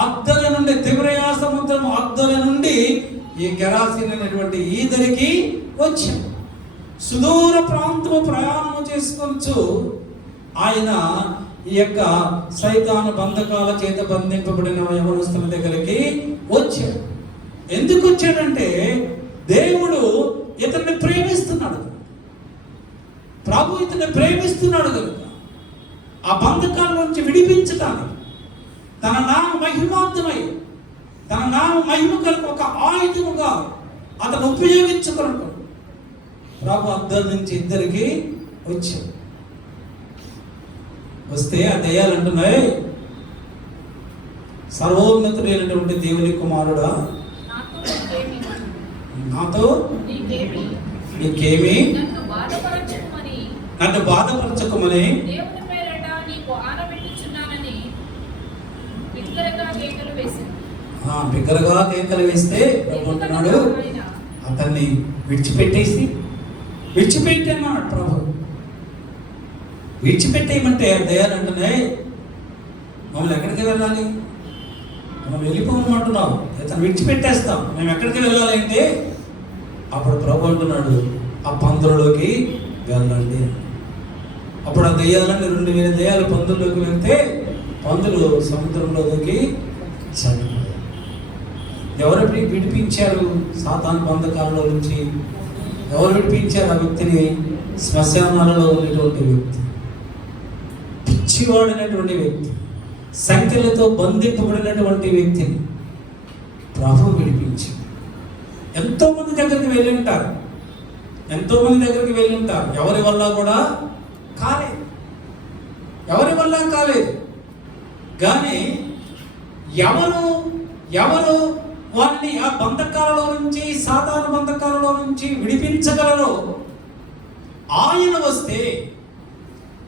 అద్దల నుండి, తిబిరియా సముద్రం అద్దల నుండి ఈ గెరాసీన్ అనేటువంటి ఈ దరికి వచ్చాడు. సుదూర ప్రాంతము ప్రయాణం చేసుకొచ్చు ఆయన ఈ యొక్క సైతాను బంధకాల చేత బంధింపబడిన యవనస్తుల దగ్గరికి వచ్చాడు. ఎందుకు వచ్చాడంటే దేవుడు ఇతన్ని ప్రేమిస్తున్నాడు, ప్రభు ఇతన్ని ప్రేమిస్తున్నాడు కనుక ఆ బంధకాల నుంచి విడిపించడానికి తన నామ మహిమార్థమై తన నామ మహిమ కనుక ఒక ఆయుధముగా అతను ఉపయోగించుకున్నాడు. ప్రభు అద్దరి నుంచి ఇద్దరికి వచ్చాడు. వస్తే ఆ దయ్యాలు అంటున్నాయి, సర్వోన్నతుడైనటువంటి దేవుని కుమారుడా, నాతో నీకేమి, నన్ను బాధపరచకమని బిగ్గరగా కేకలు వేస్తే అంటున్నాడు, అతన్ని విడిచిపెట్టి అన్నాడు ప్రభు. విడిచిపెట్టేయమంటే దయాలు అంటున్నాయి, మమ్మల్ని ఎక్కడికి వెళ్ళాలి, మనం వెళ్ళిపోమంటున్నావు, అతను విడిచిపెట్టేస్తాం, మేము ఎక్కడికి వెళ్ళాలి అంటే అప్పుడు ప్రభు అంటున్నాడు, ఆ పందులలోకి వెళ్ళండి. అప్పుడు ఆ దయ్యాలన్నీ 2000 దయ్యాలు పందుల్లోకి వెళ్తే పందులు సముద్రంలోకి చనిపోయారు. ఎవరు విడిపించారు సాతాను బంధకాలలో నుంచి? ఎవరు విడిపించారు ఆ వ్యక్తిని? శ్మశానాలలో ఉన్నటువంటి వ్యక్తి, పిచ్చివాడినటువంటి వ్యక్తి, సంఖ్యలతో బంధింపబడినటువంటి వ్యక్తిని ప్రభు విడిపించారు. ఎంతోమంది దగ్గరికి వెళ్ళి ఉంటారు, ఎవరి వల్ల కూడా కాలేదు. కానీ ఎవరు వారిని ఆ బంధకాలలో నుంచి, సాధారణ బంధకాలలో నుంచి విడిపించగలరో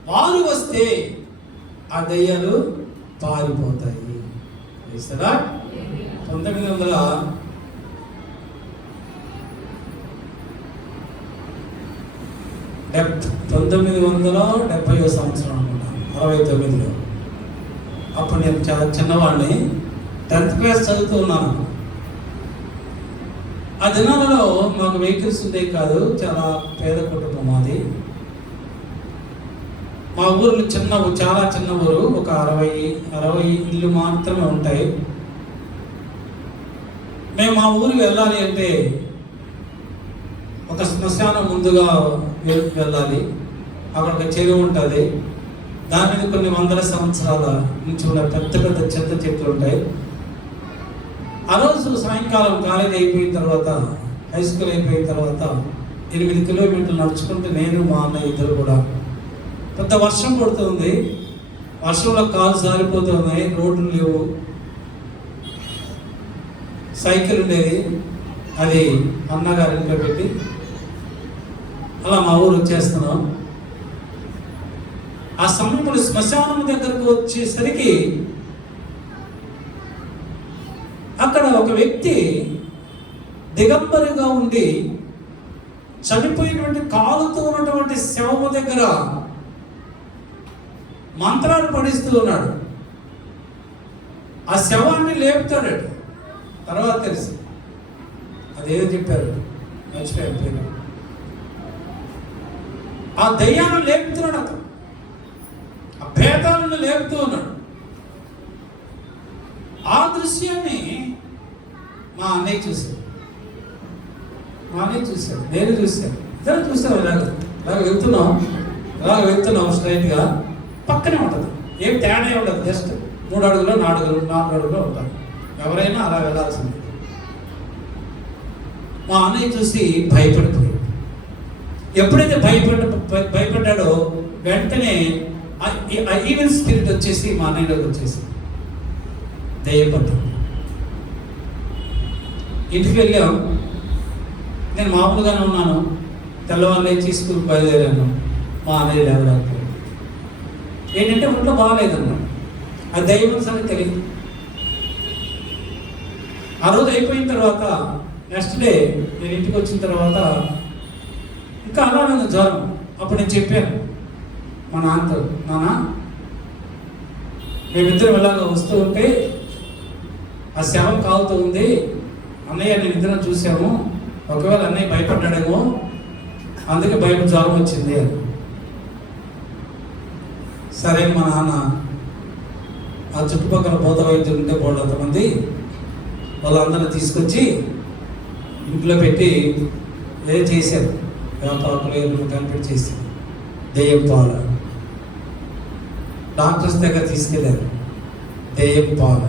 వారు వస్తే ఆ దయ్యాలు పారిపోతాయి. 1970 సంవత్సరం అనుకుంటాను, 69లో. అప్పుడు నేను చాలా చిన్నవాడిని, 10th క్లాస్ చదువుతూ ఉన్నాను. ఆ దినాలలో మాకు వెహికల్స్ ఉండేవి కాదు, చాలా పేద కుటుంబం మాది. మా ఊరు చాలా చిన్న ఊరు, ఒక 60 ఇల్లు మాత్రమే ఉంటాయి. మేము మా ఊరికి వెళ్ళాలి అంటే ఒక శ్మశానం ముందుగా వెళ్ళాలి. అక్కడ ఒక చెరువు ఉంటుంది, దాని మీద కొన్ని వందల సంవత్సరాల నుంచి ఉన్న పెద్ద చెత్త చెట్లు ఉంటాయి. ఆ రోజు సాయంకాలం కాలేజ్ అయిపోయిన తర్వాత, హై స్కూల్ అయిపోయిన తర్వాత 8 కిలోమీటర్లు నడుచుకుంటూ నేను మా అన్నయ్య ఇద్దరు కూడా, పెద్ద వర్షం పడుతుంది, వర్షంలో కాలు జారిపోతున్నాయి, రోడ్లు లేవు, సైకిల్ ఉండేది, అది అన్నగారి ఇంట్లో పెట్టి అలా మా ఊరు వచ్చేస్తున్నాం. ఆ సమయంలో శ్మశానం దగ్గరకు వచ్చేసరికి అక్కడ ఒక వ్యక్తి దిగంబరిగా ఉండి చనిపోయినటువంటి కాలుతో ఉన్నటువంటి శవము దగ్గర మంత్రాలు పడిస్తూ ఉన్నాడు. ఆ శవాన్ని లేపుతాడు. తర్వాత తెలిసి అదేదో చెప్పారు, మర్చిపోయారు. ఆ దయ్యాన్ని లేపుతున్నాడు, అతను ఆ భేదాలను లేపుతూ ఉన్నాడు. ఆ దృశ్యాన్ని మా అన్నయ్య చూశాడు, నేను చూశాను, ఇద్దరు చూసాం. ఇలాగ వెళ్తున్నాం స్ట్రైట్గా, పక్కనే ఉంటుంది, ఏం తేడా ఉండదు, జస్ట్ 3 అడుగులు 4 అడుగులు ఉంటారు, ఎవరైనా అలా వెళ్ళాల్సింది. మా అన్నయ్య చూసి భయపడిపోయాడు. ఎప్పుడైతే భయపడ్డాడో వెంటనే ఆ ఈవిల్ స్పిరిట్ వచ్చేసి మా అన్నయ్యలోకి వచ్చేసి దయ్యపడ్డాడు. ఇంటికి వెళ్ళాం, నేను మామూలుగానే ఉన్నాను, తెల్లవారు లేచి స్కూల్కి బయలుదేరాను. మా అన్నయ్య లేవలేకపోయాడు. ఏంటంటే ఒంట్లో బాగాలేదన్నాడు, అది దయ్యం సంగతి తెలియదు. ఆ రోజు అయిపోయిన తర్వాత నెక్స్ట్ డే నేను ఇంటికి వచ్చిన తర్వాత ఇంకా అలా నన్ను జ్వరం. అప్పుడు నేను చెప్పాను మా నాన్నతో, నాన్న మేమిద్దరం ఇలాగ వస్తూ ఉంటే ఆ శవం కాలుతూ ఉంది, అన్నయ్య నేను ఇద్దరం చూసాము, ఒకవేళ అన్నయ్య భయపడ్డాడేమో, అందుకే భయం జ్వరం వచ్చింది అని. సరే మా నాన్న ఆ చుట్టుపక్కల భూత వైద్యులు ఉంటే పోలంతమంది వాళ్ళందరినీ తీసుకొచ్చి ఇంట్లో పెట్టి ఏదో చేశారు, వేపాకులు ఏదో కనిపెట్టి చేశారు. దెయ్యం పాల డాక్టర్స్ దగ్గర తీసుకెళ్ళారు. దెయ్యం పాల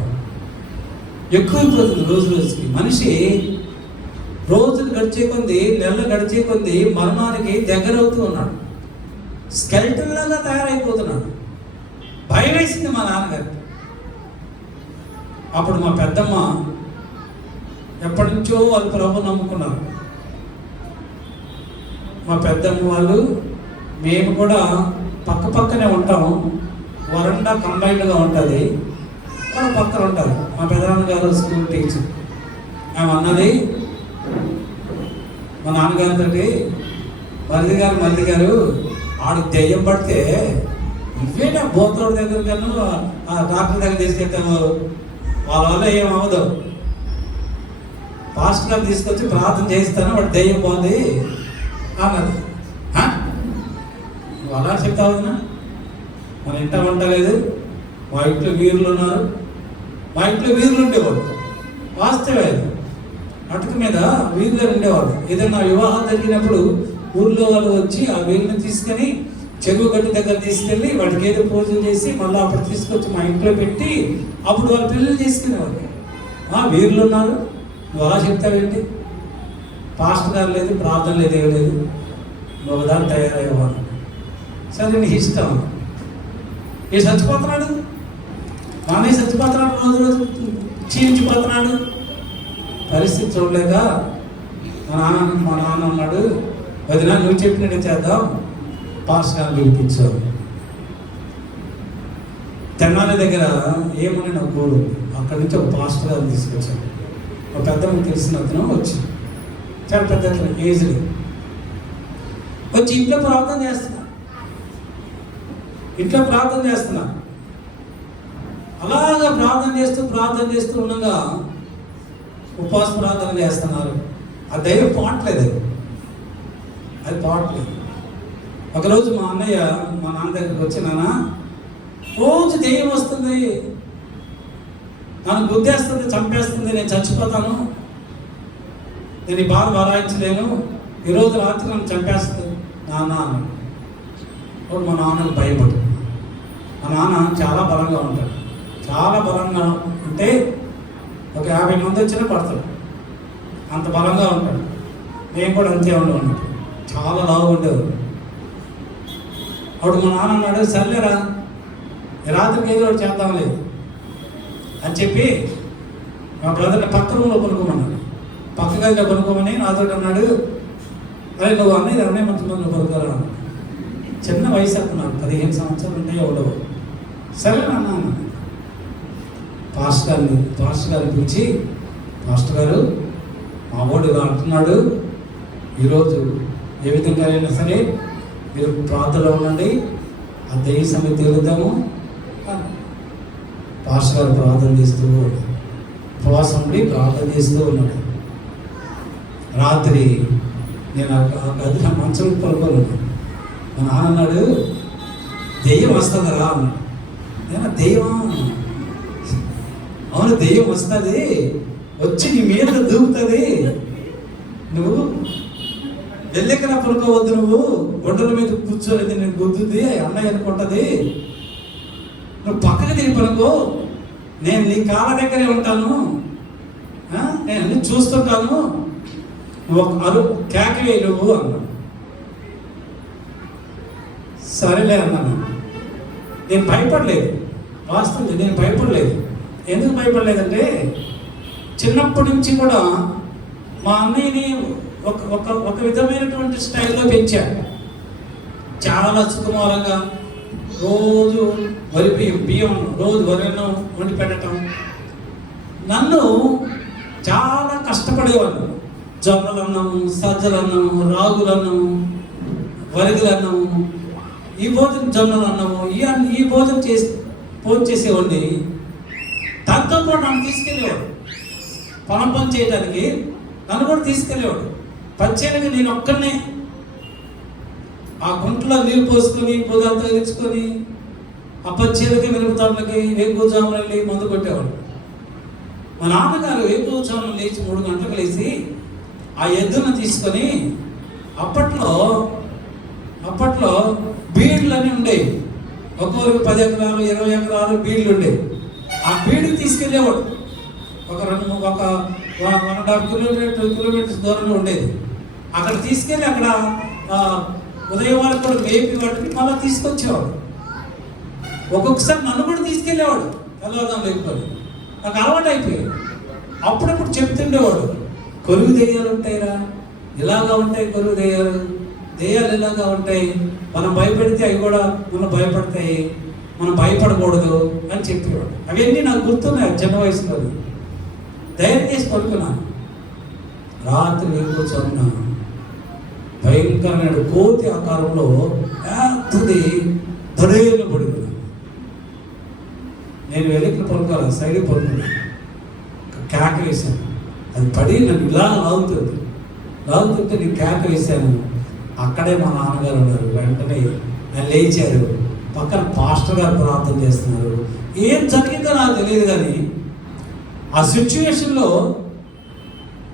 ఎక్కువైపోతుంది రోజు రోజుకి. మనిషి రోజులు గడిచే కొద్ది, నెలలు గడిచే కొద్ది మరణానికి దగ్గర అవుతూ ఉన్నాడు. స్కెల్టన్ లాగా తయారైపోతున్నాడు. భయం వేసింది మా నాన్నగారికి. అప్పుడు మా పెద్దమ్మ ఎప్పటి నుంచో వాళ్ళు ప్రభు నమ్ముకున్నారు. మా పెద్దమ్మ వాళ్ళు మేము కూడా పక్క పక్కనే ఉంటాం. వరండా కంబైన్డ్గా ఉంటుంది, వాళ్ళు పక్కన ఉంటారు. మా పెదనాన్న గారు స్కూల్ టీచర్. ఆమె అన్నది మా నాన్నగారితో, మరిది గారు ఆడికి దెయ్యం పడితే నువ్వేనా బోతోడి దగ్గర కన్నా ఆ డాక్టర్ దగ్గర తీసుకెళ్తాము, వాళ్ళ వల్ల ఏమవదు, పాస్టర్ గారు తీసుకొచ్చి ప్రార్థన చేయిస్తాను, వాడు దెయ్యం పోంది అన్నది. నువ్వు అలా చెప్తావు కదా, మన ఇంట వంటలేదు, మా ఇంట్లో వీరులు ఉన్నారు, మా ఇంట్లో వీరులు ఉండేవాడు. వాస్తవే, అటుకు మీద వీరులు ఉండేవాడు. ఏదైనా వివాహం జరిగినప్పుడు ఊర్లో వాళ్ళు వచ్చి ఆ వీరుని తీసుకొని చెరువు గట్టు దగ్గర తీసుకెళ్ళి వాటికి ఏదో పూజలు చేసి మళ్ళీ అప్పుడు తీసుకొచ్చి మా ఇంట్లో పెట్టి అప్పుడు వాళ్ళు పెళ్ళిళ్ళు చేసుకునేవాళ్ళు. వీరులు ఉన్నారు, నువ్వు అలా చెప్తావేంటి, పాస్టర్ గారు లేదు, ప్రార్థన లేదు, ఏం లేదు, నువ్వు దాన్ని తయారయ్యేవాడు. సరే నీ ఇష్టం. ఏ చచ్చిపోతున్నాడు, మానే చచ్చిపోతున్నాడు, రోజు రోజు క్షీణించిపోతున్నాడు. పరిస్థితి చూడలేక మా నాన్న అన్నాడు, వదినా నువ్వు చెప్పినట్టు చేద్దాం, పాస్టర్ గారిని పిలిపించావు. తెన్నాలి దగ్గర ఏమని నా గోడు, అక్కడి నుంచి ఒక పాస్టర్ గారిని తీసుకొచ్చాను. ఒక పెద్దమ్మకి తెలిసిన అతను వచ్చి, చాలా పెద్ద అతను, ఏజ్లీ వచ్చి ఇంట్లో ప్రార్థన చేస్తున్నా. అలాగా ప్రార్థన చేస్తూ ఉండగా ఉపవాస ప్రార్థన చేస్తున్నారు. ఆ దైవం పాటలేదు, అది పాటలేదు. ఒకరోజు మా అన్నయ్య మా నాన్న దగ్గరికి వచ్చి, నాన్న రోజు దెయ్యం వస్తుంది, నన్ను గుద్దేస్తుంది, చంపేస్తుంది, నేను చచ్చిపోతాను, నేను ఈ బాధ భరాయించలేను, ఈరోజు రాత్రి నన్ను చంపేస్తుంది నాన్న అన్నాడు. అప్పుడు మా నాన్నకు భయపడు. మా నాన్న చాలా బలంగా ఉంటాడు, చాలా బలంగా ఉంటే ఒక 50 మంది వచ్చినా పడతాడు, అంత బలంగా ఉంటాడు. మేము కూడా అంతే ఉండేవాడు, చాలా లావు ఉండేవాడు. అప్పుడు మా నాన్న అన్నాడు, సర్లేరా రాత్రికి ఏదో ఒకటి చేద్దాం లేదు అని చెప్పి మా బ్రదర్ని పక్క రూమ్లో కొనుక్కోమన్నాడు. పక్క గదిలో కొనుక్కోమని నాతో అన్నాడు, అరే నువ్వు అన్నయ్య మంచి నువ్వు కొనుక్కోరా. చిన్న వయసు అన్నాడు, 15 సంవత్సరాలు ఉంటాయో ఉండవు. సరే అన్నా, పాస్టర్ గారిని పిలిచి, పాస్టర్ గారు మా వాడు ఇలా అంటున్నాడు, ఈరోజు ఏ విధంగా అయినా సరే మీరు ప్రార్థనలో ఉండండి, ఆ దెయ్య సమయం తెలుద్దాము. పాస్టర్ గారు ప్రార్థన చేస్తూ ఉపవాసం ఉండి ప్రార్థన చేస్తూ ఉన్నాడు. రాత్రి నేను ఆ గదిలో మంచం పడుకోను. మా నాన్న అన్నాడు, దెయ్యం వస్తుందిరా అన్నాడు. నేను దెయ్యం, అవును దెయ్యం వస్తుంది, వచ్చి నీ మీద దూకుతుంది, నువ్వు వెళ్ళెక్కన పడుకోవద్దు, నువ్వు గుండెల మీద కూర్చోలేదు, నేను గుద్దుద్ది అన్నయ్య అనుకుంటుంది, నువ్వు పక్కకి తిరిగి పడుకో, నేను నీ కాళ్ళ దగ్గరే ఉంటాను, నేను అన్ని చూస్తుంటాను, నువ్వు ఒక కేకలే నువ్వు అన్నాడు. సరేలే అన్నాను. నేను భయపడలేదు, వాస్తవం నేను భయపడలేదు. ఎందుకు భయపడలేదంటే చిన్నప్పటి నుంచి కూడా మా అన్నయ్యని ఒక విధమైనటువంటి స్టైల్లో పెంచాడు. చాలా సుకుమారంగా రోజు బియ్యం రోజు వరిన్నం వండి పెట్టడం. నన్ను చాలా కష్టపడేవాళ్ళు. జొన్నలన్నం, సజ్జలన్నం, రాగులన్నం, వరిగలన్నం, ఈ భోజనం జొన్నలన్నము, ఈ భోజనం చేసేవాడిని. దాంతో పాటు నన్ను తీసుకెళ్ళేవాడు పొలం పని చేయడానికి నన్ను కూడా తీసుకెళ్ళేవాడు. పచ్చేనికి నేను ఒక్కడనే ఆ గుంటలో నీళ్ళు పోసుకొని పొదాలు తగిలించుకొని ఆ పచ్చేలకి మిరపతాళ్ళకి వేకువజామున వెళ్ళి మందు కొట్టేవాడు. మా నాన్నగారు వేకువజామున లేచి 3 గంటలకు లేచి ఆ ఎద్దును తీసుకొని అప్పట్లో బీడ్లు అని ఉండేవి. ఒక్కొక్కరికి 10 ఎకరాలు 20 ఎకరాలు బీడ్లు ఉండేవి. ఆ బీడ్కి తీసుకెళ్ళేవాడు. ఒక 1.5 కిలోమీటర్స్ దూరంలో ఉండేది. అక్కడ తీసుకెళ్ళి అక్కడ ఉదయం వాళ్ళకి కూడా మేపి వాటిని మళ్ళీ తీసుకొచ్చేవాడు. ఒక్కొక్కసారి నన్ను కూడా తీసుకెళ్ళేవాడు తెల్లవారుదాం లేకపోతే. నాకు అలవాటు అయిపోయింది. అప్పుడప్పుడు చెప్తుండేవాడు, కొలువు దెయ్యాలు ఉంటాయిరా, ఇలాగా ఉంటాయి కొలువు దెయ్యాలు ఇలాగా ఉంటాయి, మనం భయపెడితే అవి కూడా మనం భయపడతాయి, మనం భయపడకూడదు అని చెప్పేవాడు. అవన్నీ నాకు గుర్తున్నాయి చిన్న వయసులో. ధైర్యం చేసి పడుకున్నాను. రాత్రి కూర్చొని భయంకరమైన కోతి ఆకారంలో పెద్దది దడేలు పడుకున్నాను. నేను వెనక్కి పడుకోవాలి, సైడ్కి పడుకున్నాను. కేక వేశాను. అది పడి నన్ను ఇలా లాగుతుంటే నేను కేక వేశాను. అక్కడే మా నాన్నగారు ఉన్నారు. వెంటనే నేను లేచారు. పక్కన పాస్టర్ గారు ప్రార్థన చేస్తున్నారు. ఏం జరిగిందో నాకు తెలియదు, కానీ ఆ సిచ్యువేషన్లో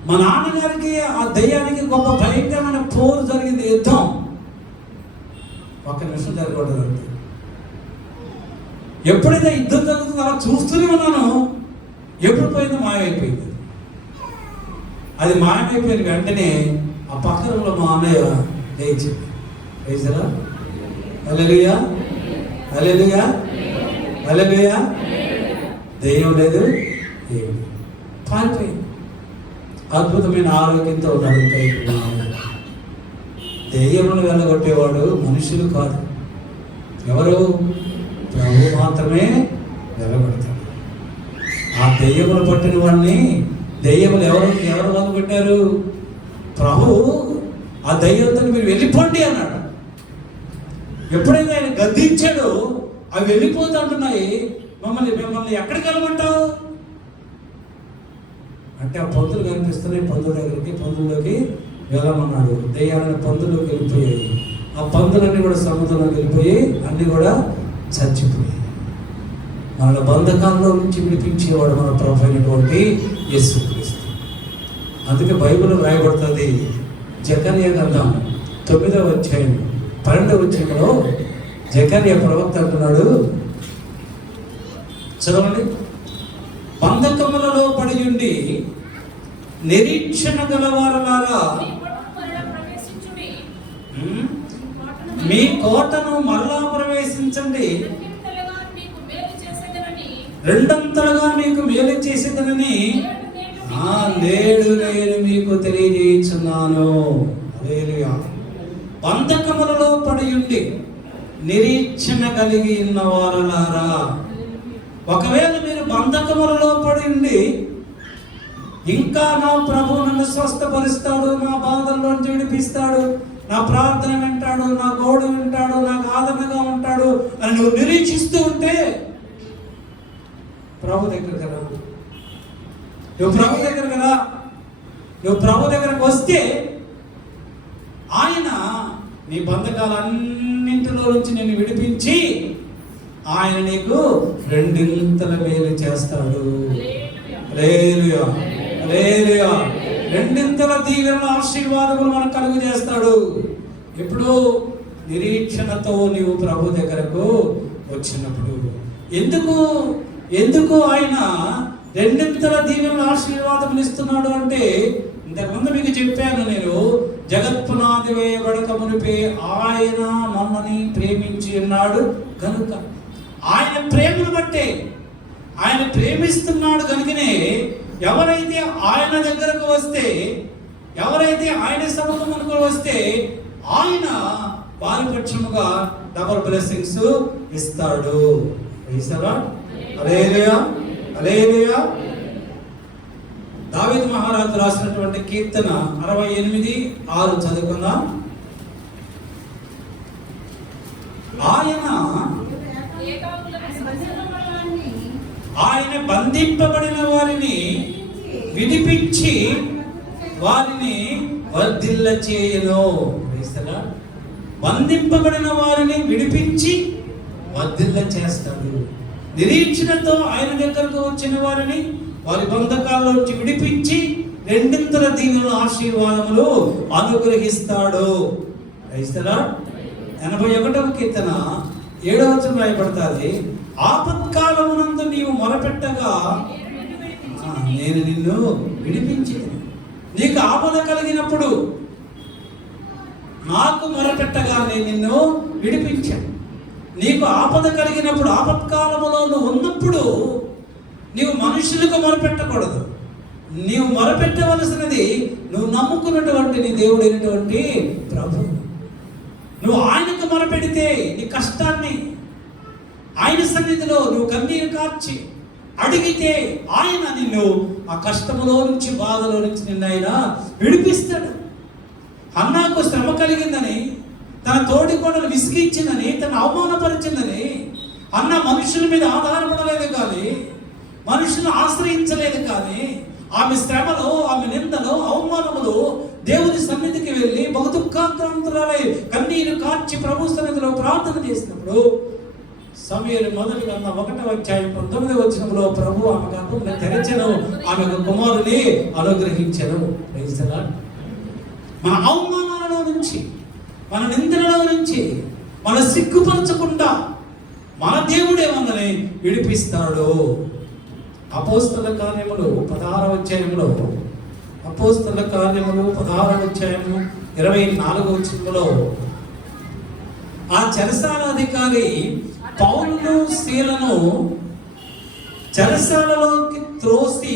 మా నాన్నగారికి ఆ దయ్యానికి గొప్ప భయంకరమైన పోరు జరిగింది, యుద్ధం. ఒక్క నిమిషం జరగకూడదు. ఎప్పుడైతే యుద్ధం జరుగుతుందో అలా చూస్తూనే ఉన్నాను. ఎప్పుడు పోయిందో మాయమైపోయింది. అది మాయమైపోయిన వెంటనే ఆ పక్కన మా అన్నయ్య లేచి వేసారా, హల్లెలూయా హల్లెలూయా హల్లెలూయా, దెయ్యం లేదు, పారిపోయింది. అద్భుతమైన ఆరోగ్యంతో ఉన్నాడు. దెయ్యమును వెళ్ళగొట్టేవాడు మనుషులు కాదు, ఎవరు? ప్రభు మాత్రమే వెళ్ళగొడతాడు. ఆ దెయ్యములు పట్టిన వాడిని దెయ్యములు ఎవరు వెళ్ళగొట్టారు? ప్రభు ఆ దెయ్యంతో మీరు వెళ్ళిపోండి అన్నాడు. ఎప్పుడైతే ఆయన గద్దించాడో అవి వెళ్ళిపోతూ ఉంటున్నాయి. మిమ్మల్ని ఎక్కడికి వెళ్ళమంటావు అంటే ఆ పందులు కనిపిస్తున్నాయి. పందుల్లోకి వెళ్ళమన్నాడు. దెయ్యాలని పందుల్లోకి వెళ్ళిపోయాయి. ఆ పందులన్నీ కూడా సముద్రంలోకి వెళ్ళిపోయి అన్నీ కూడా చచ్చిపోయాయి. మన బంధకాల్లో నుంచి విడిపించేవాడు మన ప్రభు అయినటువంటి యేసుక్రీస్తు. అందుకే బైబిల్ రాయబడుతుంది. జకర్యా గ్రంథం 9వ అధ్యాయం 12వ వచనంలో జకర్యా ప్రవక్త అంటున్నాడు, చదవండి. బంధకములలో పడి ఉండి నిరీక్షణ గలవారులారా, మీ కోటను మరలా ప్రవేశించండి, రెండంతలుగా మీకు మేలు చేసేదనని నేడు నేను మీకు తెలియజేస్తున్నాను. హల్లెలూయా. బంధకములలో పడి ఉండి నిరీక్షణ కలిగి ఉన్న వారులారా, ఒకవేళ మీరు బంధకములలో పడి ఉండి ఇంకా నా ప్రభు నన్ను స్వస్థపరుస్తాడు, నా బాధల్లోంచి విడిపిస్తాడు, నా ప్రార్థన వింటాడు, నా గోడు వింటాడు, నాకు ఆదరణగా ఉంటాడు అని నువ్వు నిరీక్షిస్తూ ఉంటే ప్రభు దగ్గర కదా, నువ్వు ప్రభు దగ్గరకు వస్తే ఆయన నీ బంధకాలన్నింటిలో నుంచి నేను విడిపించి ఆయన నీకు రెండింతల మేలు చేస్తాడు. హల్లెలూయా హల్లెలూయా. రెండింతల దీవెనల ఆశీర్వాదములు మనకు కలుగు చేస్తాడు. ఇప్పుడు నిరీక్షణతో నీవు ప్రభు దగ్గరకు వచ్చినప్పుడు ఎందుకు ఆయన రెండింతల దీవెనల ఆశీర్వాదములు ఇస్తున్నాడు అంటే, ఇంతకుముందు మీకు చెప్పాను నేను, జగత్పునాది వేయబడక మునిపే ఆయన మమ్మల్ని ప్రేమించి ఉన్నాడు కనుక, ఆయన ప్రేమను బట్టే, ఆయన ప్రేమిస్తున్నాడు కనుకనే ఎవరైతే ఆయన దగ్గరకు వస్తే, ఎవరైతే ఆయన సముఖమునకు వస్తే ఆయన వారి పక్షముగా డబుల్ బ్లెస్సింగ్స్ ఇస్తాడు. హల్లెలూయా హల్లెలూయా. దావీదు మహారాజు రాసినటువంటి కీర్తన 68:6 చదువుకుందాం. ఆయన బంధింపబడిన వారిని విడిపించి వారిని వర్ధిల్ల చేయను. బంధింపబడిన వారిని విడిపించి వర్ధిల్ల చేస్తాడు. నిరీక్షణతో ఆయన దగ్గరకు వచ్చిన వారిని వారి బంధకాల్లోంచి విడిపించి రెండింతల దీవెనల ఆశీర్వాదములు అనుగ్రహిస్తాడు. 81వ కీర్తన 7వ వచనం రాయబడుతుంది, ఆపత్కాలమునందు నీవు మొరపెట్టగా నేను నిన్ను విడిపించింది. నీకు ఆపద కలిగినప్పుడు నాకు మొరపెట్టగా నేను నిన్ను విడిపించాను. నీకు ఆపద కలిగినప్పుడు, ఆపత్కాలములో నువ్వు ఉన్నప్పుడు నీవు మనుషులకు మొరపెట్టకూడదు. నీవు మొరపెట్టవలసినది నువ్వు నమ్ముకున్నటువంటి నీ దేవుడైనటువంటి ప్రభు. నువ్వు ఆయనకు మొరపెడితే నీ కష్టాన్ని ఆయన సన్నిధిలో నువ్వు కన్నీరు కార్చి అడిగితే ఆయన నిన్ను ఆ కష్టములో నుంచి, బాధలో నుంచి నిన్ను ఆయన విడిపిస్తాడు. హన్నాకు శ్రమ కలిగిందని, తన తోడికోడలు విసిగించిందని, తను అవమానపరిచిందని అన్న మనుషుల మీద ఆధారపడలేదు కానీ, మనుషులను ఆశ్రయించలేదు కానీ, ఆమె శ్రమలో, ఆమె నిందలో, అవమానములు దేవుని సన్నిధికి వెళ్ళి బహు దుఃఖాక్రాంతురాలై కన్నీరు కార్చి ప్రభు సన్నిధిలో ప్రార్థన చేసినప్పుడు సమూయేలు మొదటి గ్రంథం 1వ అధ్యాయం 19వ వచనంలో ప్రభు ఆమె గర్భమును తెరచెను, ఆమెకు కుమారుని అనుగ్రహించెను. మన అవమానాలలో నుంచి, మన నిందలలో నుంచి మన సిగ్గుపరచకుండా మన దేవుడే మనల్ని విడిపిస్తాడు. అపోస్తల కార్యములు 16వ అధ్యాయంలో, అపోస్తల కార్యములు 16వ అధ్యాయము 24వ వచనంలో ఆ చెరసాల అధికారి పౌలును శీలను చెరసాలలోకి త్రోసి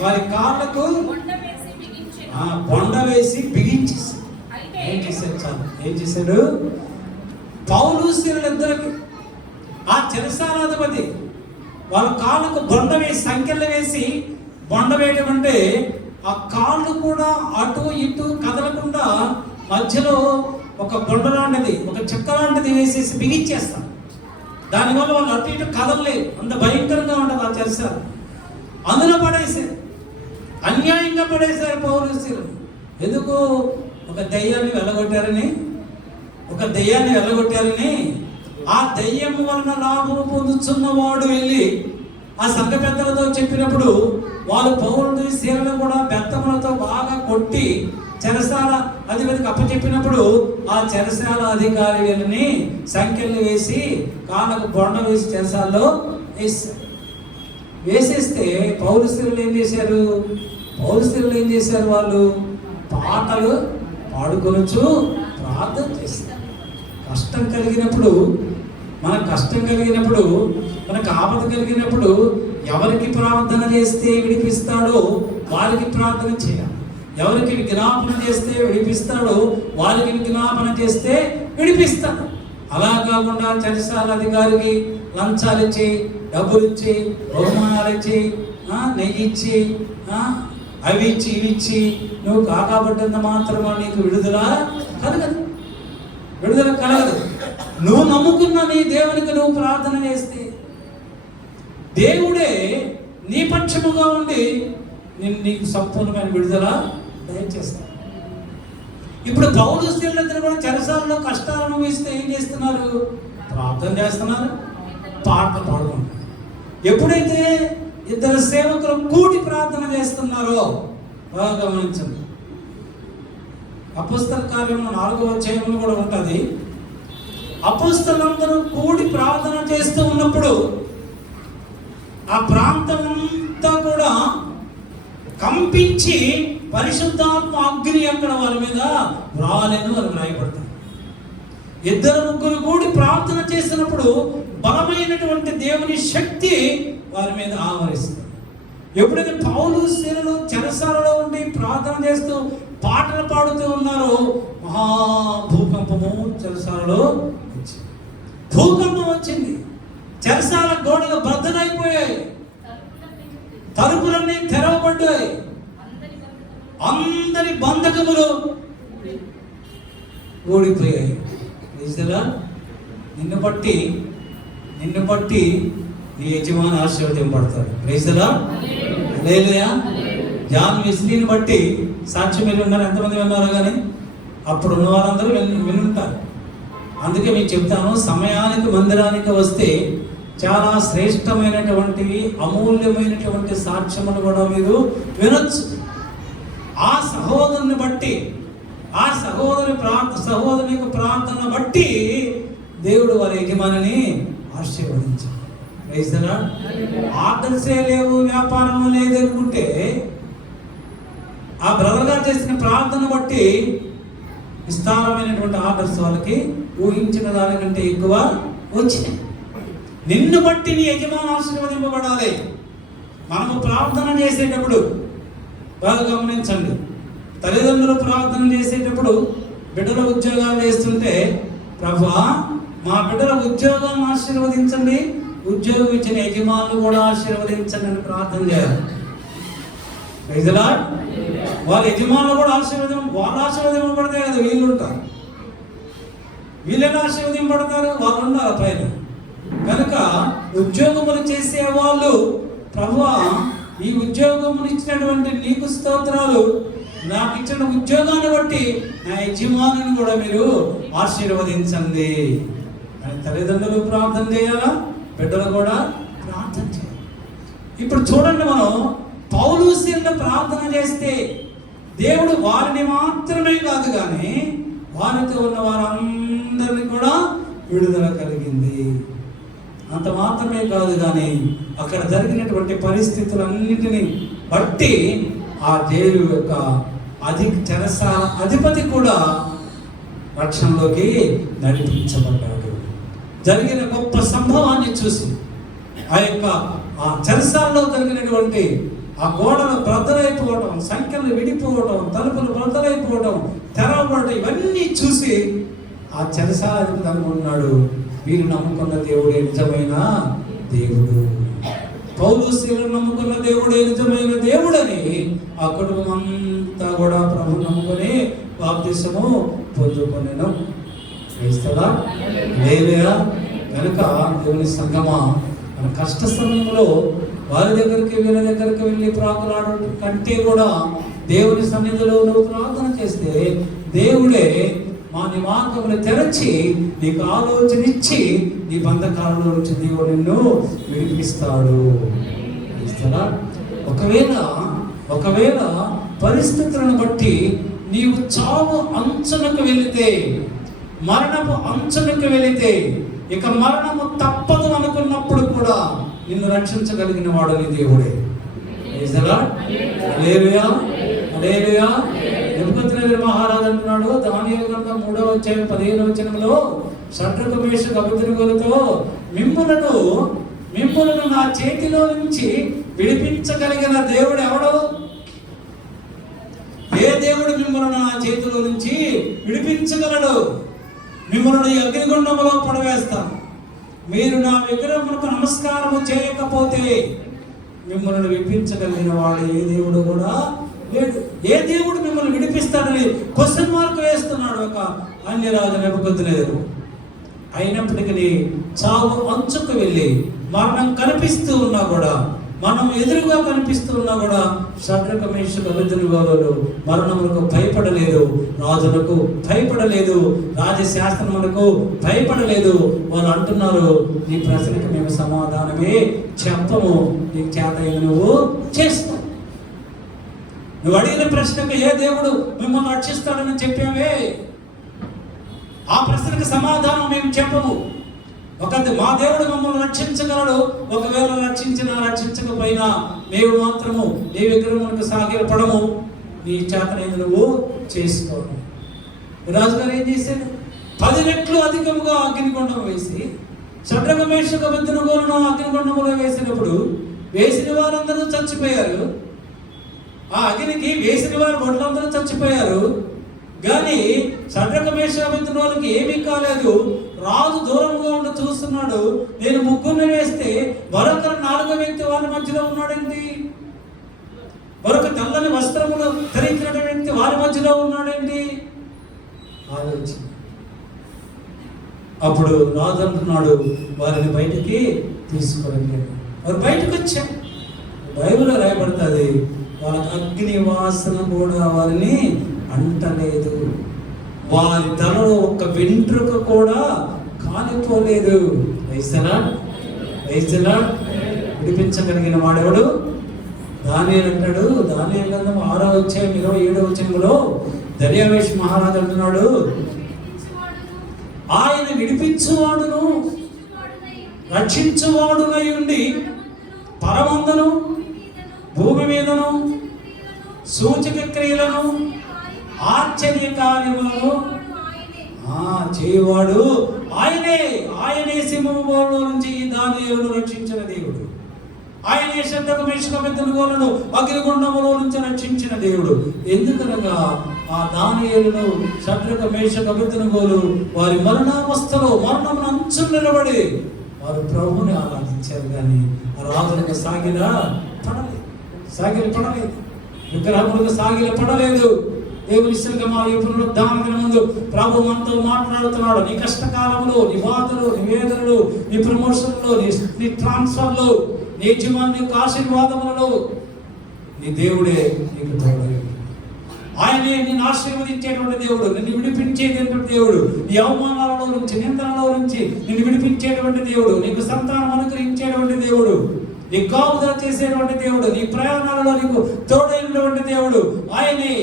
వారి కాళ్ళకు బొండ వేసి బిగించేసి ఏం చేశాడు? పౌలు శీలలిద్దరికి ఆ చెరసాలాధిపతి వాళ్ళ కాళ్ళకు బొండ వేసి, సంఖ్యలు వేసి బొండ వేయడం అంటే ఆ కాళ్ళు కూడా అటు ఇటు కదలకుండా మధ్యలో ఒక బొండ లాంటిది, ఒక చెక్క లాంటిది వేసేసి బిగించేస్తారు. దానివల్ల వాళ్ళు అటు ఇటు కదలలేదు. అంత భయంకరంగా ఉంటుంది ఆ చెరసాల. అందులో పడేసారు, అన్యాయంగా పడేశారు పౌరులు. ఎందుకు? ఒక దెయ్యాన్ని వెళ్ళగొట్టారని, ఆ దెయ్యం వలన లాభం పొందుతున్నవాడు వెళ్ళి ఆ సంఘ పెద్దలతో చెప్పినప్పుడు వాళ్ళు పౌరులు శీలను కూడా బెత్తములతో బాగా కొట్టి చెరసాల అధిపతికి అప్పచెప్పినప్పుడు ఆ చెరసాల అధికారి వెళ్ళని సంఖ్యలు వేసి కాళ్ళకు బొండ వేసి చెరసాల్లో వేసేస్తే పౌరస్తులు ఏం చేశారు? వాళ్ళు పాటలు పాడుకొనొచ్చు, ప్రార్థన చేస్తారు. కష్టం కలిగినప్పుడు, మనకు ఆపద కలిగినప్పుడు ఎవరికి ప్రార్థన చేస్తే విడిపిస్తాడో వారికి ప్రార్థన చేయాలి. ఎవరికి విజ్ఞాపన చేస్తే విడిపిస్తాడో వారికి విజ్ఞాపన చేస్తే విడిపిస్తాడు. అలా కాకుండా చెరసాల అధికారికి లంచాలు ఇచ్చి, డబ్బులు ఇచ్చి, బహుమానాలు ఇచ్చి, నెయ్యి ఇచ్చి, అవి ఇచ్చి ఇవి ఇచ్చి నువ్వు కాకాబడ్డంత మాత్రమే నీకు విడుదల కలగదు. నువ్వు నమ్ముకున్న నీ దేవునికి నువ్వు ప్రార్థన చేస్తే దేవుడే నీ పక్షముగా ఉండి నీకు సంపూర్ణమైన విడుదల దయచేస్తాడు. ఇప్పుడు పౌలు స్త్రీలందరూ కూడా చెరసాలలో కష్టాలు అనుభవిస్తే ఏం చేస్తున్నారు? ప్రార్థన చేస్తున్నారు, పాటలు పాడుకుంటున్నారు. ఎప్పుడైతే ఇద్దరు సేవకులు కూడి ప్రార్థన చేస్తున్నారో బాగా గమనించండి. అపోస్తల కార్యము 4వ అధ్యాయంలో కూడా ఉంటుంది. అపోస్తలందరూ కూడి ప్రార్థన చేస్తూ ఉన్నప్పుడు ఆ ప్రాంతం అంతా కూడా కంపించి పరిశుద్ధాత్మ అగ్ని అక్కడ వారి మీద రాలేను అని రాయబడతారు. 2-3 కూడి ప్రార్థన చేసినప్పుడు బలమైనటువంటి దేవుని శక్తి వారి మీద ఆవరిస్తుంది. ఎప్పుడైతే పౌలు శీలలు చెరసాలలో ఉండి ప్రార్థన చేస్తూ పాటలు పాడుతూ ఉన్నారో మహాభూకంపము చెరసాలలో వచ్చింది. భూకంపం వచ్చింది. చెరసాల గోడలు బద్దలైపోయాయి, తలుపులన్నీ తెరవబడ్డాయి, అందరి బంధకములు ఓడిపోయాయి. నిన్ను బట్టి నీ యజమాని ఆశీర్వదింపబడతాడు. Praise the Lord. Hallelujah. John వెస్లీని బట్టి సాక్ష్యం మీరు ఉన్నారు, ఎంతమంది విన్నారు? కానీ అప్పుడు ఉన్న వాళ్ళందరూ వినుంటారు. అందుకే మీకు చెప్తాను, సమయానికి మందిరానికి వస్తే చాలా శ్రేష్టమైనటువంటి అమూల్యమైనటువంటి సాక్ష్యములు కూడా మీరు వినొచ్చు. ఆ సహోదరుని బట్టి, ఆ సహోదరుని యొక్క ప్రార్థన బట్టి దేవుడు వారి యజమానిని ఆశీర్వదించాడు. ఆర్డర్సే లేవు, వ్యాపారం లేదు అనుకుంటే ఆ బ్రదర్ గారు చేసిన ప్రార్థన బట్టి విస్తారమైనటువంటి ఆర్డర్స్ వాళ్ళకి ఊహించిన దానికంటే ఎక్కువ వచ్చినాయి. నిన్ను బట్టి నీ యజమాని ఆశీర్వదింపబడాలి. మనము ప్రార్థన చేసేటప్పుడు బాగా గమనించండి, తల్లిదండ్రులు ప్రార్థన చేసేటప్పుడు బిడ్డల ఉద్యోగాలు చేస్తుంటే, ప్రభువా మా బిడ్డల ఉద్యోగాలను ఆశీర్వదించండి, ఉద్యోగం ఇచ్చిన యజమానులు కూడా ఆశీర్వదించండి అని ప్రార్థన చేయాలి. వాళ్ళ యజమానులు కూడా వాళ్ళు ఆశీర్వదింపబడితే కదా వీళ్ళు ఉంటారు. వీళ్ళని ఆశీర్వదింపబడతారు, వాళ్ళు ఉన్నారు పైన. కనుక ఉద్యోగములు చేసే వాళ్ళు, ప్రభువా ఈ ఉద్యోగములు ఇచ్చినటువంటి నీకు స్తోత్రాలు, నాకు ఇచ్చిన ఉద్యోగాన్ని బట్టి నా యజమానుని కూడా మీరు ఆశీర్వదించండి. తల్లిదండ్రులు ప్రార్థన చేయాలా, బిడ్డలు కూడా ప్రార్థన చేయాలి. ఇప్పుడు చూడండి, మనం పౌలు శీలను ప్రార్థన చేస్తే దేవుడు వారిని మాత్రమే కాదు కానీ వారితో ఉన్న వారందరినీ కూడా విడుదల కలిగింది. అంత మాత్రమే కాదు కానీ అక్కడ జరిగినటువంటి పరిస్థితులన్నింటినీ బట్టి ఆ జైలు యొక్క చెరసాల అధిపతి కూడా రక్షణలోకి నడిపించబడ్డాడు. జరిగిన గొప్ప సంభవాన్ని చూసి ఆ చెరసాలలో జరిగినటువంటి ఆ గోడలు బ్రద్దలైపోవటం, సంఖ్యలు విడిపోవటం, తలుపులు బ్రద్దలైపోవటం, తెరవబడటం, ఇవన్నీ చూసి ఆ చెరసాల అధిపతి అనుకున్నాడు, వీరు నమ్ముకున్న దేవుడే నిజమైన దేవుడు, పౌలు శీలను నమ్ముకున్న దేవుడే నిజమైన దేవుడని ఆ కుటుంబం అంతా కూడా ప్రభు నమ్ముకొని బాప్తిసము పొందుకొనెను. క్రైస్తవా హల్లెలూయా. కనుక దేవుని సంగమా, మన కష్ట సమయంలో వారి దగ్గరికి వీళ్ళ దగ్గరికి వెళ్ళి ప్రాకులాడటం కంటే కూడా దేవుని సన్నిధిలో నువ్వు ప్రార్థన చేస్తే దేవుడే మా నీ మార్గములు తెరచి నీకు ఆలోచన ఇచ్చి నీ బంధకాలలో నుంచి దేవుడు నిన్ను విడిపిస్తాడు. ఒకవేళ పరిస్థితులను బట్టి నీవు చావు అంచునకు వెళితే, మరణపు అంచునకు వెళితే, ఇక మరణము తప్పదు అనుకున్నప్పుడు కూడా నిన్ను రక్షించగలిగిన వాడు నీ దేవుడే. హల్లెలూయా, హల్లెలూయా. నెబుకద్నెజరు మహారాజు అంటున్నాడు, దానియేలు గ్రంథం 3వ అధ్యాయం 15వ వచనంలో, షడ్రకు మేషకు అబేద్నెగోలతో మిమ్ములను నా చేతిలో నుంచి విడిపించగలిగిన దేవుడు ఎవడు? ఏ దేవుడు మిమ్మల్ని నా చేతిలో నుంచి విడిపించగలడు? మిమ్మల్ని ఈ అగ్నిగుండములో పడవేస్తాను, మీరు నా విగ్రహములకు నమస్కారము చేయకపోతే మిమ్మల్ని విడిపించగలిగిన వాడు ఏ దేవుడు కూడా లేడు. ఏ దేవుడు మిమ్మల్ని విడిపిస్తాడని క్వశ్చన్ మార్క్ వేస్తున్నాడు ఒక అన్యరాజు నెబుకద్నెజరు. అయినప్పటికీ చావు అంచుకు వెళ్ళి మరణం కనిపిస్తూ ఉన్నా కూడా, మనం ఎదురుగా కనిపిస్తూ ఉన్నా కూడా షడ్రకు మేషకు అబేద్నెగోలు మరణములకు భయపడలేదు, రాజులకు భయపడలేదు, రాజశాస్త్రములకు భయపడలేదు. వాళ్ళు అంటున్నారు, నీ ప్రశ్నకు మేము సమాధానమే చెప్పము, నీకు చేత నువ్వు చేస్తావు. నువ్వు అడిగిన ప్రశ్నకు ఏ దేవుడు మిమ్మల్ని రక్షిస్తాడని చెప్పావే, ఆ ప్రశ్నకు సమాధానం మేము చెప్పము. మా దేవుడు మమ్మల్ని రక్షించగలడు, ఒకవేళ రక్షించకపోయినా మేము మాత్రము నీ విగ్రహములకు సాగిలపడము, నీ చేతనైన నువ్వు చేసుకోవడం. రాజుగారు ఏం చేశాడు? 10 రెట్లు అధికముగా అగ్నిగుండం వేసి షడ్రకు మేషకు అబేద్నెగోలను అగ్నిగుండములో వేసినప్పుడు వేసిన వారందరూ చచ్చిపోయారు. ఆ అగ్నికి వేసిన వారు బొడ్లందరూ చచ్చిపోయారు. కానీ షడ్రకు మేషకు అబేద్నెగోలకు ఏమీ కాలేదు. రాజు దూరంగా ఉండి చూస్తున్నాడు. నేను 3 వేస్తే మరొక 4వ వ్యక్తి వారి మధ్యలో ఉన్నాడండి, మరొక తెల్లని వస్త్రములు ధరించిన వ్యక్తి వారి మధ్యలో ఉన్నాడండి. ఆలోచన. అప్పుడు రాజు అంటున్నాడు, వారిని బయటికి తీసుకురండి. వారు బయటకు వచ్చారు. బైబిల్లో రాయబడుతుంది, వాళ్ళకి అగ్ని వాసన కూడా వారిని అంటలేదు, వారి తలలో ఒక్క వెంట్రుక కూడా కాలిపోలేదు. విడిపించగలిగిన వాడెవడు? దానియేలు అంటాడు, దానియేలు గ్రంథం 6వ అధ్యాయం 27వ వచనంలో దర్యావేషు మహారాజు అంటున్నాడు, ఆయన విడిపించువాడును రక్షించువాడునై ఉండి పరమందును భూమి మీదను సూచక క్రియలను ఆశ్చర్య కార్యములను చేయవాడు ఆయనే. ఆయనే సింహము బోరులో నుంచి దానియేలును రక్షించిన దేవుడు. ఆయనే శద్రకు మేషక అబేద్నెగోలను అగ్నిగుండములో నుంచి రక్షించిన దేవుడు. ఎందుకనగా ఆ దానియేలును శద్రకు మేషక అబేద్నెగోలు వారి మరణావస్థలో మరణమును అంచు నిలబడి వారు ప్రభువుని ఆరాధించారు, కానీ ఆ రాజులకు సాగిల పడలేదు, విగ్రహములకు సాగిల పడలేదు. దేవుని పునరుద్ధానానికి ముందు ప్రభు మనతో మాట్లాడుతున్నాడు. నీ కష్టకాలంలో, నీ బాధలు, నీ వేదనలు, నీ ప్రమోషన్లో, నీ ట్రాన్స్ఫర్లో, నీ యజమాని యొక్క ఆశీర్వాదములలో నీ దేవుడే నీకు తోడై, ఆయనే నిన్ను ఆశీర్వదించేటువంటి దేవుడు, నిన్ను విడిపించేటువంటి దేవుడు, నీ అవమానాలలో నుంచి, నిందలలో నుంచి నిన్ను విడిపించేటువంటి దేవుడు, నీకు సంతానం అనుగ్రహించేటువంటి దేవుడు, నీ కాపుదల చేసేటువంటి దేవుడు, నీ ప్రయాణాలలో నీకు తోడైనటువంటి దేవుడు ఆయననే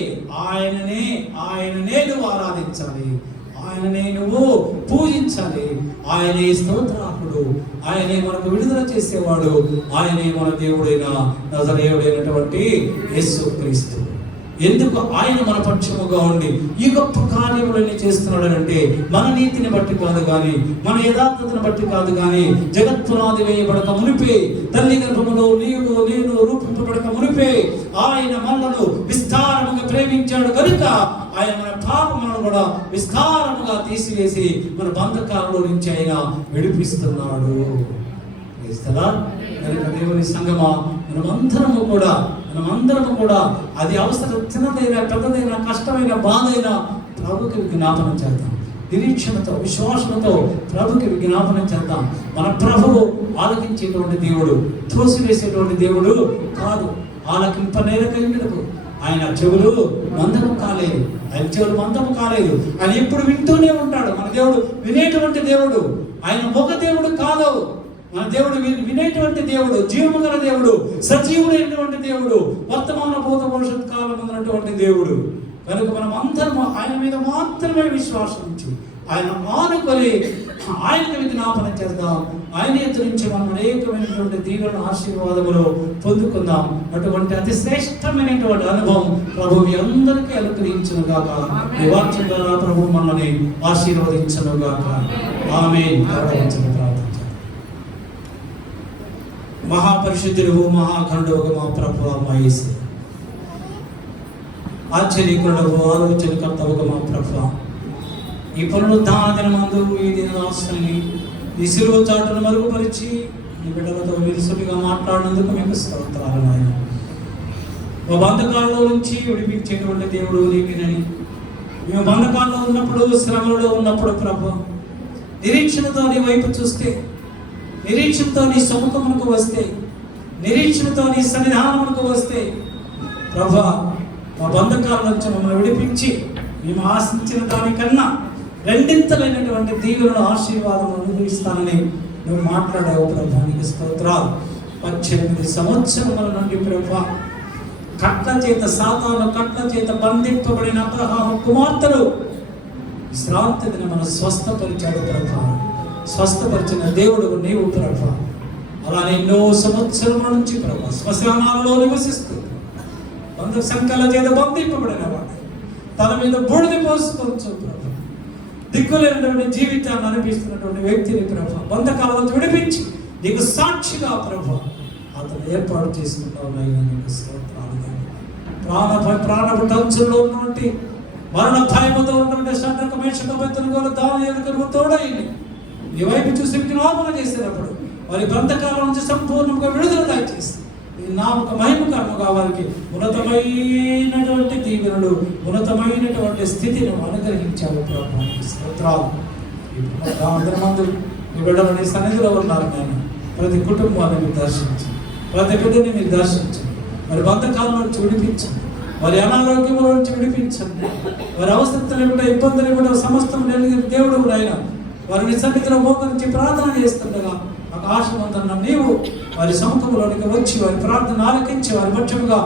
నువ్వు ఆరాధించాలి, ఆయననే నువ్వు పూజించాలి. ఆయనే స్తోత్రార్హుడు, ఆయనే మనకు విడుదల చేసేవాడు, ఆయనే మన దేవుడైన నజరేయుడైనటువంటి యేసుక్రీస్తు. ఎందుకు ఆయన మన పక్షముగా ఉండి ఈ గొప్ప కార్యములన్నీ చేస్తున్నాడు అంటే మన నీతిని బట్టి కాదు కానీ, మన యథార్థతను బట్టి కాదు కానీ, జగత్పునాది వేయబడక మునిపే, తల్లి గర్భములో నీవు నేను రూపింపబడక మునిపే ఆయన మనలను విస్తారముగా ప్రేమించాడు కనుక ఆయన మన పాపములను కూడా విస్తారముగా తీసివేసి మన బంధకాలలో నుంచి ఆయన విడిపిస్తున్నాడు. దేవుని సంగమా, మనమందరము కూడా అది అవసరం చిన్నదైనా పెద్దదైనా కష్టమైన బాధైనా ప్రభుకి విజ్ఞాపనం చేద్దాం. నిరీక్షణతో విశ్వాసంతో ప్రభుకి విజ్ఞాపనం చేద్దాం. మన ప్రభువు ఆలకించేటువంటి దేవుడు, త్రోసివేసేటువంటి దేవుడు కాదు. ఆలకింపనేరకైనకు ఆయన చెవులు మందము కాలేదు, ఆయన ఎప్పుడు వింటూనే ఉంటాడు. మన దేవుడు వినేటువంటి దేవుడు, ఆయన ఒక దేవుడు కాదు. మన దేవుడు వినేటువంటి దేవుడు, జీవము గల దేవుడు, సజీవుడైనటువంటి దేవుడు, వర్తమాన భూత భవిష్యత్ కాలం ఉన్నటువంటి దేవుడు. కనుక మనం అందరం ఆయన మీద మాత్రమే విశ్వాసం ఉంచి ఆయన ఆనుకొని ఆయనకు విజ్ఞాపనం చేద్దాం. ఆయన ఎత్తు నుంచి మనం అనేకమైనటువంటి దీవెన ఆశీర్వాదములు పొందుకుందాం. అటువంటి అతి శ్రేష్టమైనటువంటి అనుభవం ప్రభు మీ అందరికీ అనుగ్రహించును గాక. ఈ వాక్యం ద్వారా ప్రభు మనల్ని ఆశీర్వదించును గాక. ఆమేన్. మహాపరిశుద్ధుడు, మహాఖండవుగా మా ప్రభు మా యేసు, ఆశ్చర్యకుడవు, ఆలోచనకర్తవుగా మా ప్రభు, ఈ పునరుద్ధాన దినమందు ఈ దినదాసుని ఈ సిలువ చాటును మరుగుపరిచి ఈ బిడ్డలతో విరుసుగా మాట్లాడినందుకు మీకు స్తోత్రాలు నాయన. మా బంధకాల్లో నుంచి విడిపించేటువంటి దేవుడు నీకేనని, మేము బంధకాల్లో ఉన్నప్పుడు, శ్రమలో ఉన్నప్పుడు ప్రభు నిరీక్షణతో నీ వైపు చూస్తే, నిరీక్షణతో నీ సముఖమునకు వస్తే, నిరీక్షణతో నీ సన్నిధానమునకు వస్తే ప్రభా మా బంధకాల నుంచి మమ్మల్ని విడిపించి మేము ఆశించిన దానికన్నా రెండింతలైనటువంటి దీవెనలు ఆశీర్వాదం అనుభవిస్తానని నువ్వు మాట్లాడావు ప్రభా. నీకు స్తోత్రాలు. 18 సంవత్సరముల నుండి ప్రభా సాతాను కట్ల చేత బంధింపబడిన అబ్రహాము కుమార్తెలు విశ్రాంతి దిన మనం స్వస్థపరిచాడు ప్రభా. స్వస్థపరిచిన దేవుడు నీవు ప్రభా. అలానే ఎన్నో సంవత్సరముల నుంచి ప్రభా శ్మశానాలలో నివసిస్తూ బంధ సంఖ్యల చేత బంధింపబడిన వాడు తన మీద బూడిద పోసుకోవచ్చు ప్రభా. దిక్కులేనటువంటి జీవితాన్ని అనిపిస్తున్నటువంటి వ్యక్తిని ప్రభా బంధకాలను విడిపించి నీకు సాక్షిగా ప్రభా అతను ఏర్పాటు చేసుకుంటావు. నీకు స్తోత్రాలు. ప్రాణపు టంచుల్లో ఉన్నటువంటి మరణ భయముతో ఉన్నటువంటి శత్రుక మేషక అబేద్నెగోలు దానియేలుకు తోడైంది. నీ వైపు చూసి విజ్ఞాపన చేసినప్పుడు వారి బంధకాల నుంచి సంపూర్ణంగా విడుదల దయచేసి నామక మహిమకరముగా వారికి ఉన్నతమైనటువంటి దీవెనలు, ఉన్నతమైనటువంటి స్థితిని అనుగ్రహించావు ప్రభు. స్తోత్రాలు. ఈ బిడ్డలు నీ సన్నిధిలో ఉన్నారు నాయన. ప్రతి కుటుంబాన్ని దర్శించి ప్రతి బిడ్డని మీరు దర్శించండి. వారి బంధకాల నుంచి విడిపించండి, వారి అనారోగ్యముల నుంచి విడిపించండి, వారి అవసరతలు ఏమిటో ఇబ్బందులు ఏమిటో సమస్తం దేవుడు ఆయన వారిని సన్నిధిలో మోకరించి ప్రార్థన చేస్తుండగా ఆకాశమంతన్న నీవు వారి సముఖంలోనికి వచ్చి వారి ప్రార్థన ఆలకించి వారి పక్షముగా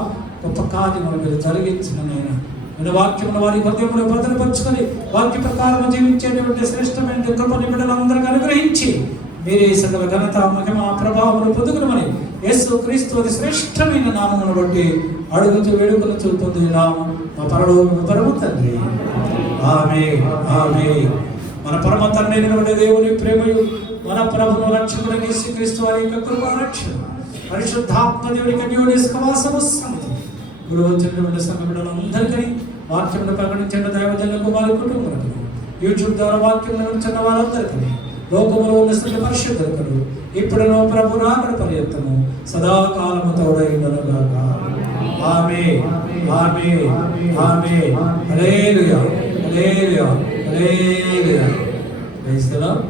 గొప్ప కార్యములు మీరు జరిగించిన నేను మన వాక్యమును వారి హృదయంలో భద్రపరుచుకొని వాక్య ప్రకారం జీవించేటువంటి శ్రేష్టమైన కృపని బిడ్డలందరికీ అనుగ్రహించి మీరే సకల ఘనత మహిమ ప్రభావములు పొందుకునమని యేసు క్రీస్తు అతి శ్రేష్టమైన నామమును బట్టి అడుగుతూ వేడుకలు పొందుతున్నాము మా పరమ తండ్రి. ఆమేన్, ఆమేన్. మన పరమ తండ్రి అయినటువంటి దేవుని ప్రేమయు మన ప్రభువు రక్షకుడైన యేసుక్రీస్తు వారి యొక్క కృపా రక్షణ పరిశుద్ధాత్మ దేవుని కన్యకుడి సహవాసము సన్నిధి ఇప్పుడు వచ్చినటువంటి సంఘ బిడ్డలందరికీ వాక్యమును ప్రకటించిన దైవజనులకు వారి కుటుంబాలకు యూట్యూబ్ ద్వారా వాక్యం వినిపించిన వారందరికీ లోకములో ఉన్న స్థితి పరిశుద్ధులకు ఇప్పుడును ప్రభు రాకడ పర్యంతము సదాకాలము తోడైండుగాక. Amen, amen, amen. Hallelujah, hallelujah, hallelujah. Praise the lord.